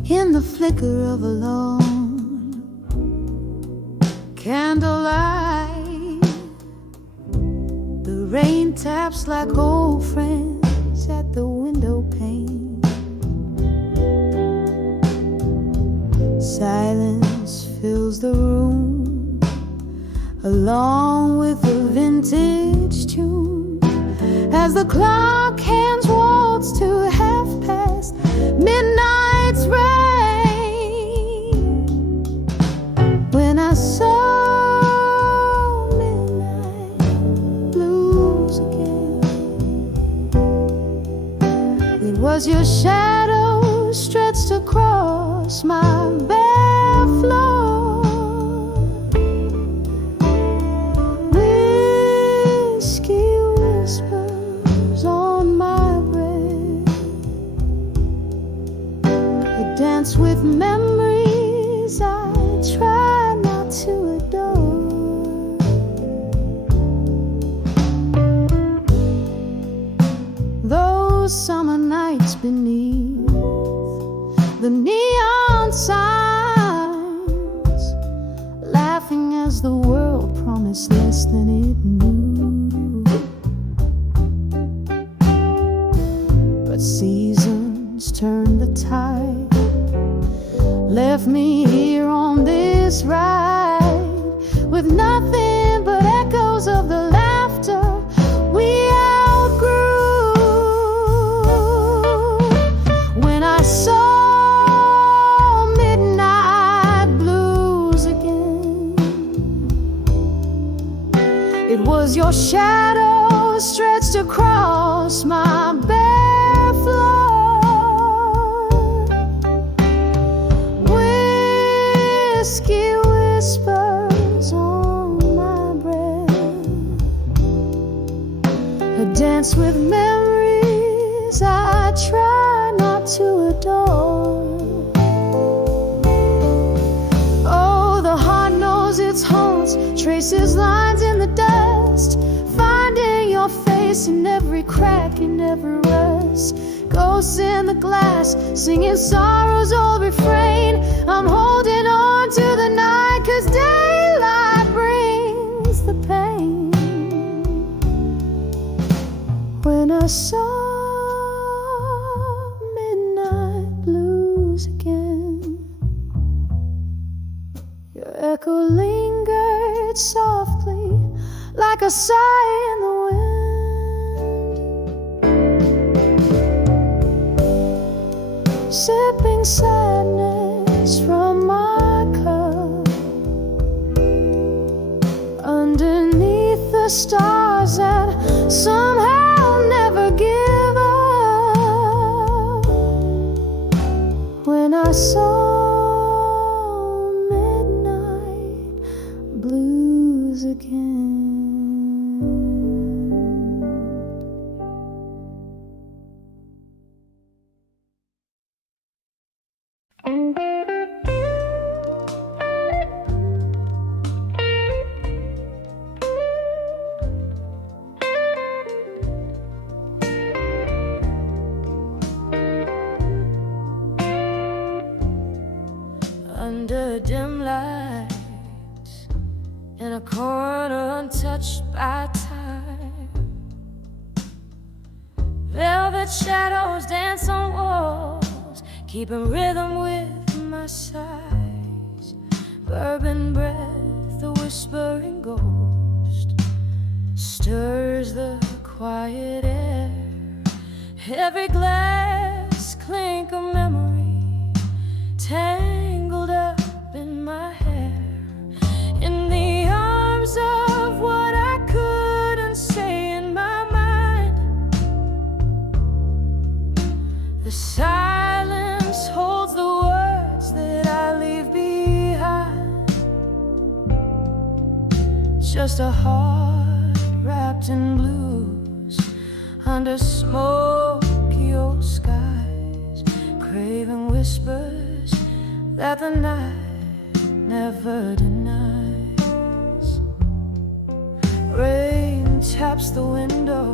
In the flicker of a lone candlelight, the rain taps like old friends at the window pane. Silence fills the room along with a vintage tune as the clock hands waltz to half past midnight's rain. When I saw midnight blues again, it was your shadow stretched across my bare floor. Whiskey whispers on my breath, a dance with memories I try not to adore. Those summer nights beneath the neon signs, laughing as the world promised less than it knew. But seasons turned the tide, left me here on this ride with nothing but echoes of the laughter we outgrew. When I saw your shadow stretched across my bare floor. Whiskey whispers on my breath, a dance with memories I try not to adore. Oh, the heart knows its haunts, traces lines in the dust, finding your face in every crack, in every rust. Ghosts in the glass, singing sorrow's old refrain. I'm holding on to the night, 'cause daylight brings the pain. When I saw midnight blues again, your echo lingered softly like a sigh in the wind. Sipping sadness from my cup underneath the stars that somehow never give up. When I saw midnight blues again. Under dim lights, in a corner untouched by time, velvet shadows dance on walls, keeping rhythm with my sighs. Bourbon breath, a whispering ghost, stirs the quiet air. Every glass clink a memory, tangled up in my hair. In the arms of what I couldn't say in my mind, the silence holds the words that I leave behind. Just a heart wrapped in blues under smoky old skies, craving whispers that the night never denies. Rain taps the window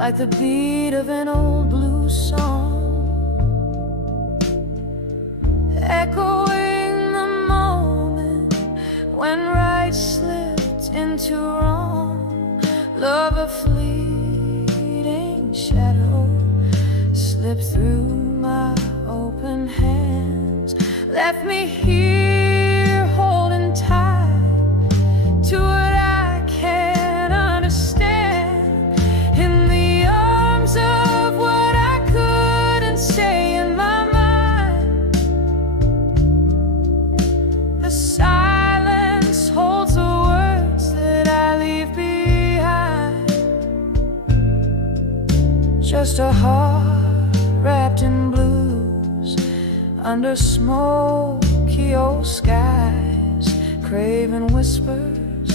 like the beat of an old blues song, echoing the moment when right slipped into wrong. Love, a fleeting shadow, slipped through my open hands, left me here holding tight to what I can't understand. In the arms of what I couldn't say in my mind, the silence holds the words that I leave behind. Just a heart wrapped in blues under smoky old skies, craving whispers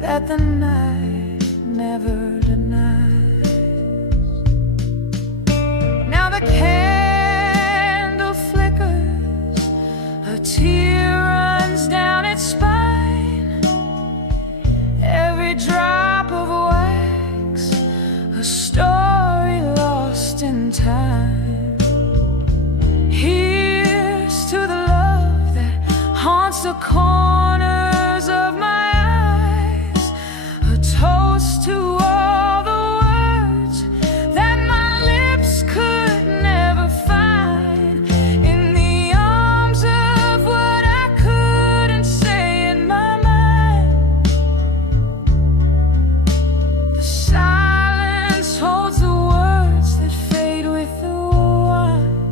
that the night never denies. Now the candle flickers, a tear runs down its spine, every drop of wax a story lost in time. Here's to the love that haunts the corners of my eyes, a toast to all the words that my lips could never find. In the arms of what I couldn't say in my mind, the silence holds the words that fade with the wine.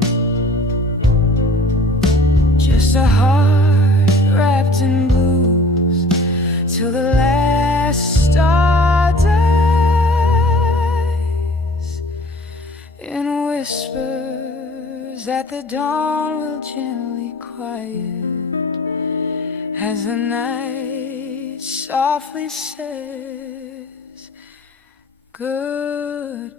Just a heart wrapped in blues till the last star that the dawn will gently quiet as the night softly says goodbye.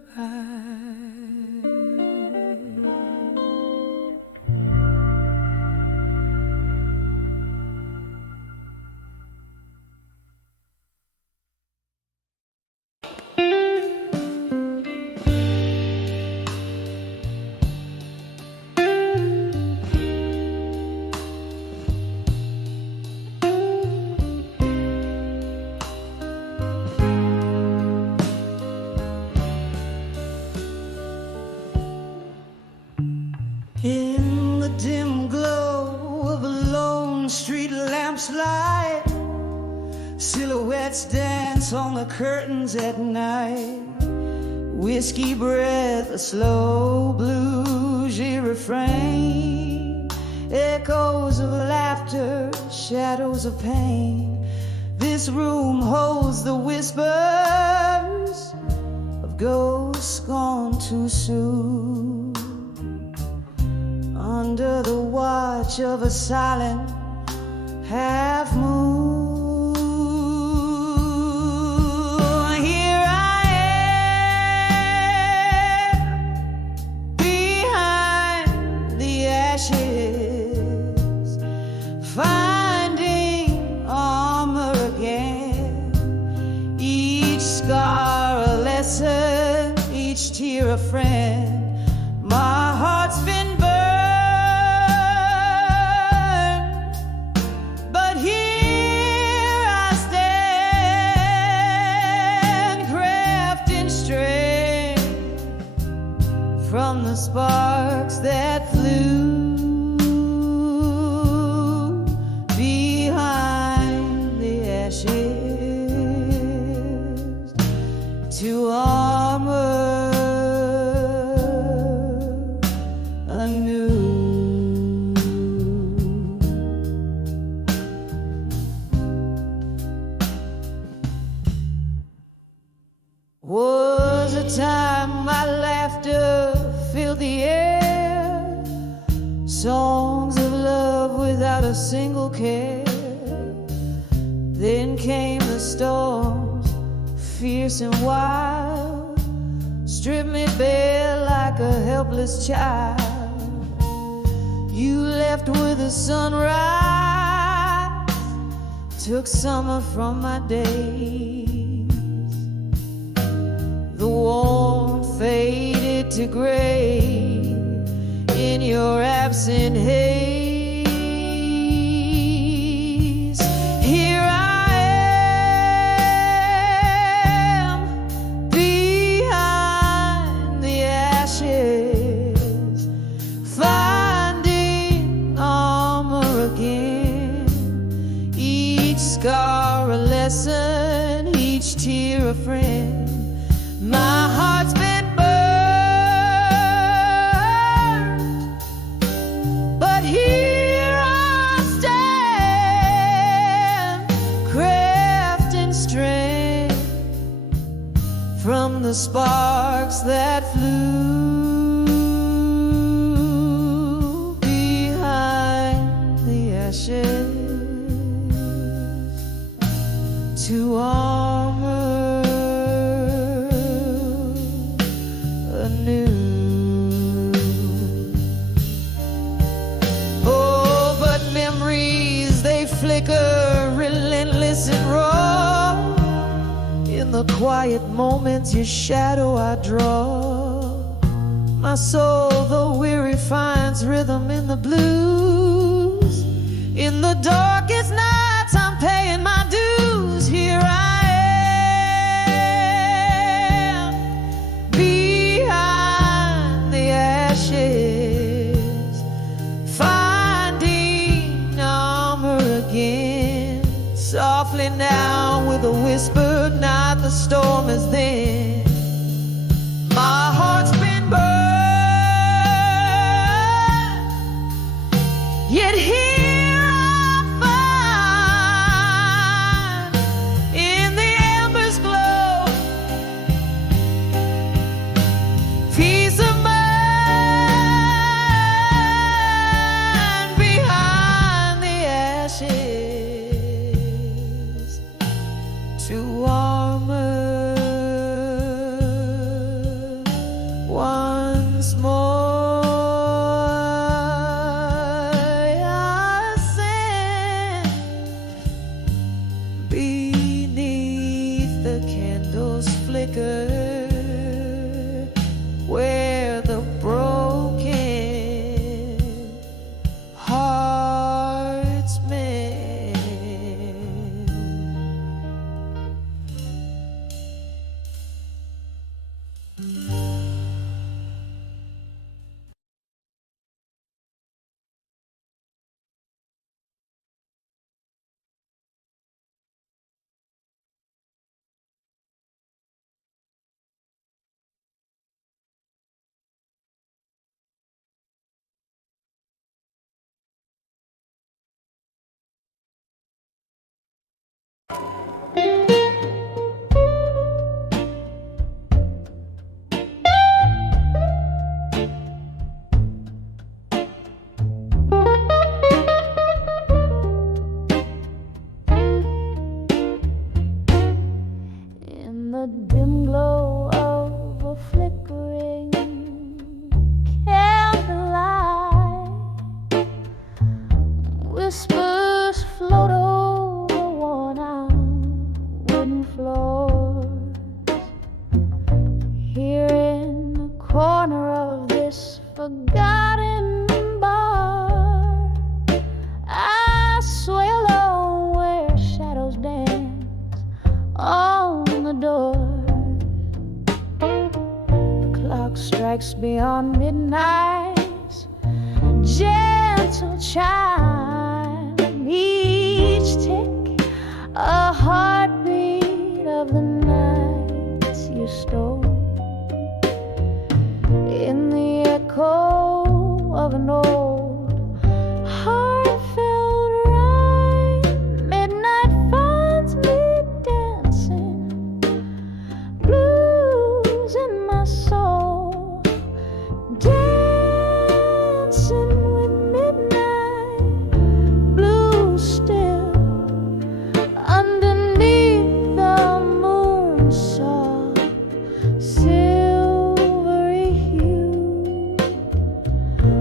In the dim glow of a lone street lamp's light, silhouettes dance on the curtains at night. Whiskey breath, a slow bluesy refrain, echoes of laughter, shadows of pain. This room holds the whispers of ghosts gone too soon. Under the watch of a silent half moon, here I am behind the ashes, finding armor again. Each scar a lesson, each tear a friend. My heart's been burned, from the sparks that flew behind the ashes to armor anew. Was a time my laughter filled the air, songs of love without a single care. Then came the storms, fierce and wild, stripped me bare like a helpless child. You left with the sunrise, took summer from my days. The warmth faded to gray in your absent haze. Here I am behind the ashes, finding armor again. Each scar a lesson, each tear a friend. My heart's been burned, but here I stand, crafting strength from the sparks that flew behind the ashes to armor anew. Oh, but memories, they flicker relentless and raw. In the quiet moments, your shadow I draw. My soul, though weary, finds rhythm in the blues. In the darkest nights, I'm paying my dues. Here I am behind the ashes, finding armor again. Softly now with a whisper, not the storm is then. My heart's been burned, yet here In the dim glow of a flickering candlelight, whispers float over worn-out wooden floors. Here in the corner of this forgotten bar, I sway alone where shadows dance on the door. The clock strikes beyond midnight's gentle chime. Each tick a heartbeat of the nights you stole. In the echo of an old heartfelt rhyme, midnight finds me dancing, blues in my soul, dancing with midnight, blues still, underneath the moon's soft, silvery hue,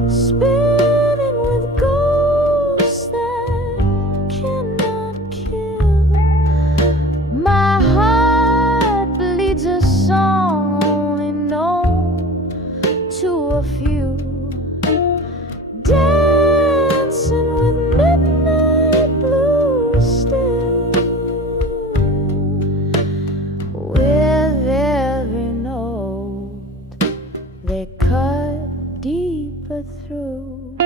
spinning with ghosts that cannot kill. My heart bleeds a song only known to a few, dancing with midnight blues still. With every note they cut deeper through.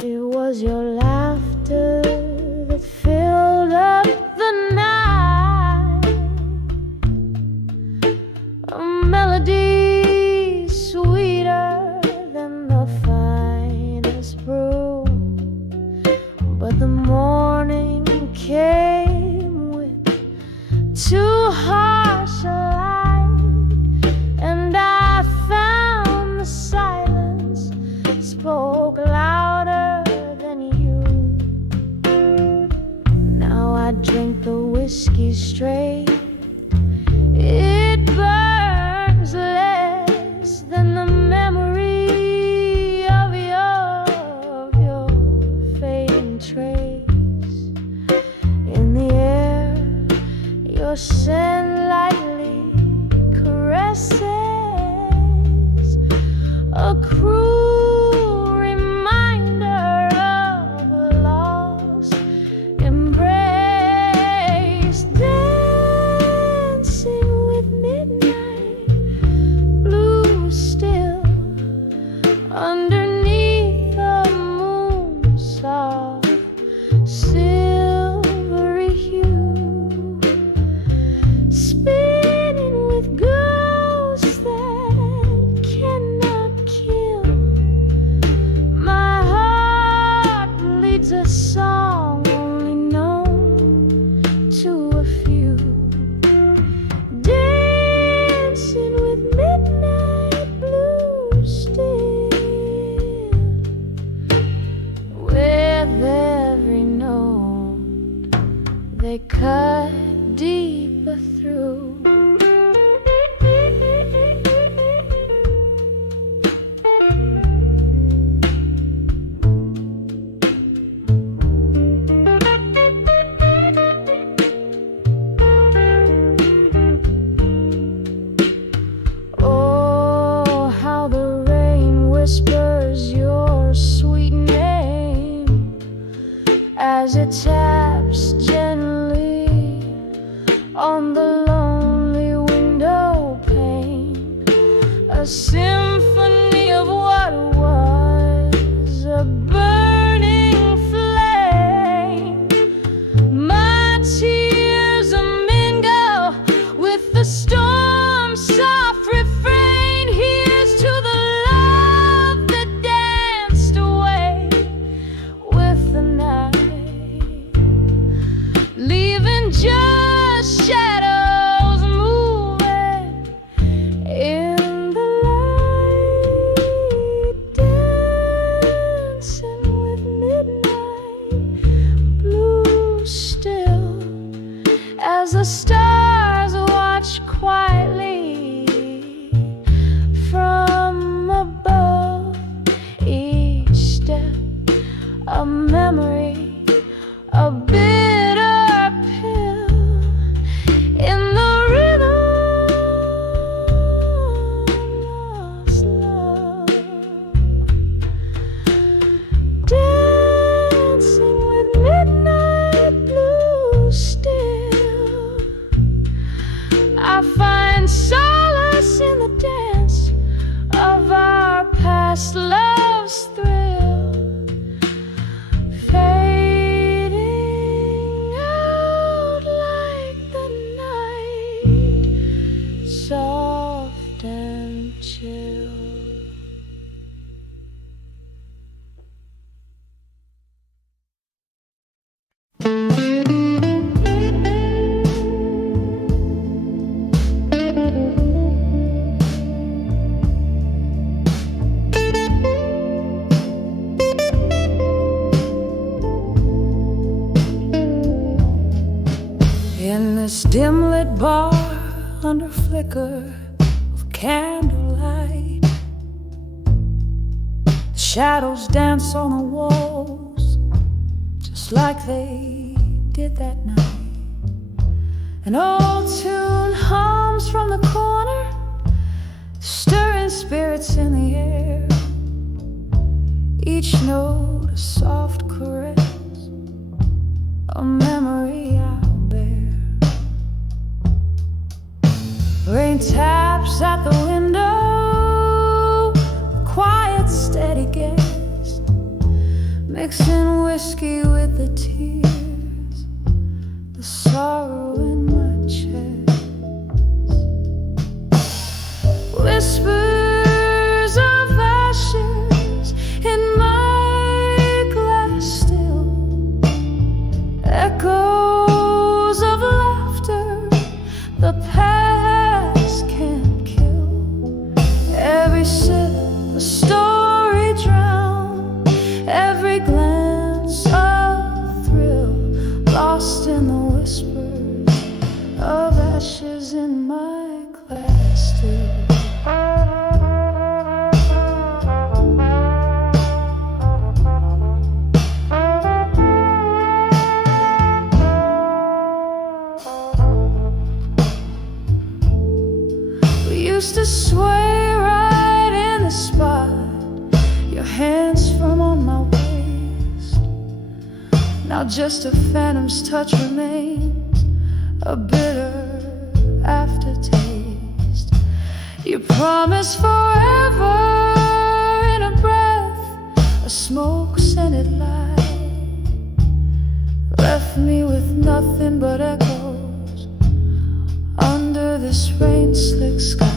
It was your laughter that filled up the night, a melody sweeter than the finest brew. But the morning came with too harsh a light, and I found the silence spoke louder than you. Now I drink the whiskey straight. It burns less than the memory of your fading trace. In the air, your scent lightly caresses, a cruel reminder of a lost embrace, dancing with midnight blues still, underneath the moon's soft silvery hue, spinning with ghosts that cannot kill. My heart bleeds a song only known to a few, dancing with midnight blues still. With every note they cut deeper through. Oh, how the rain whispers your sweet name as it taps gently on the lonely window pane, a symphony of what was a burning flame. My tears a memory, a bitter pill in the rhythm of love, dancing with midnight blue still. I find solace in the dance of our past love's thrill, fading out like the night, soft and chill. In this dim-lit bar under flicker of candlelight, the shadows dance on the walls just like they did that night. An old tune hums from the corner, stirring spirits in the air, each note a soft caress, a memory I'll bear. Rain taps at the window, quiet, steady guest, mixing whiskey with the tears, the sorrow in my chest. Whispers of ashes in my glass still, echoes of laughter the past can't kill. Every sip a story drowned, every glance a thrill, lost in the whispers of ashes in my glass still. Used to sway right in the spot, your hands firm on my waist. Now just a phantom's touch remains, a bitter aftertaste. You promised forever in a breath, a smoke-scented light, left me with nothing but echoes under this rain-slick sky.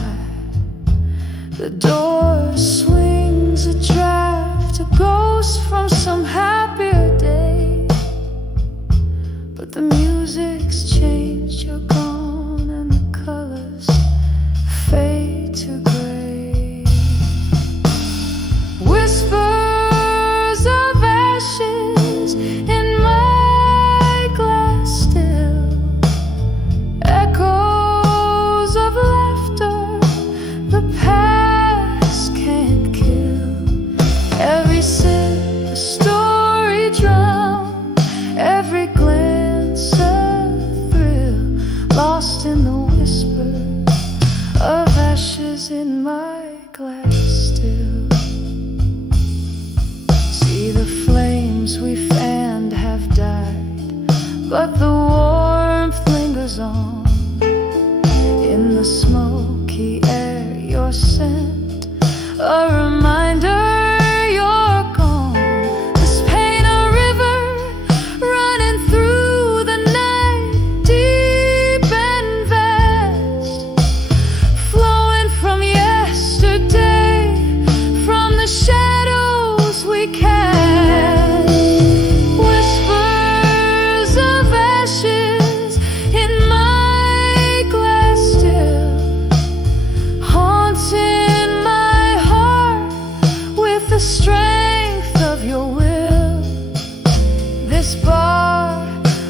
The door swings a draft, a ghost from some happier day. But the music's changed, you're gone, and the colors fade to gray. Whispers of ashes in my glass still, echoes of laughter the past can't kill. Every sip a story drowned, every glance a thrill, lost in the whispers of ashes in my glass still. See, the flames we fanned have died, but the warmth lingers on. In the smoky air, your scent, a reminder you're gone. This pain a river running through the night, deep and vast, flowing from yesterday, from the shadows we cast. Whispers of ashes in my glass still, haunting my heart with the strength of your will. This bar,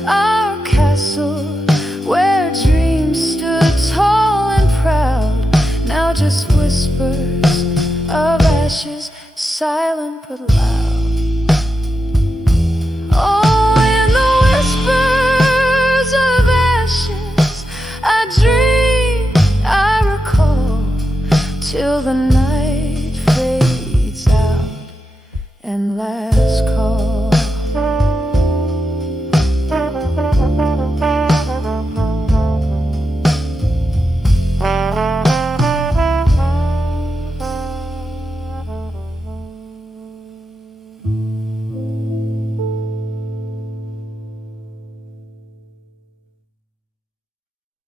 our castle, where dreams stood tall and proud, now just whispers of ashes, silent but loud. till the night fades out and last call.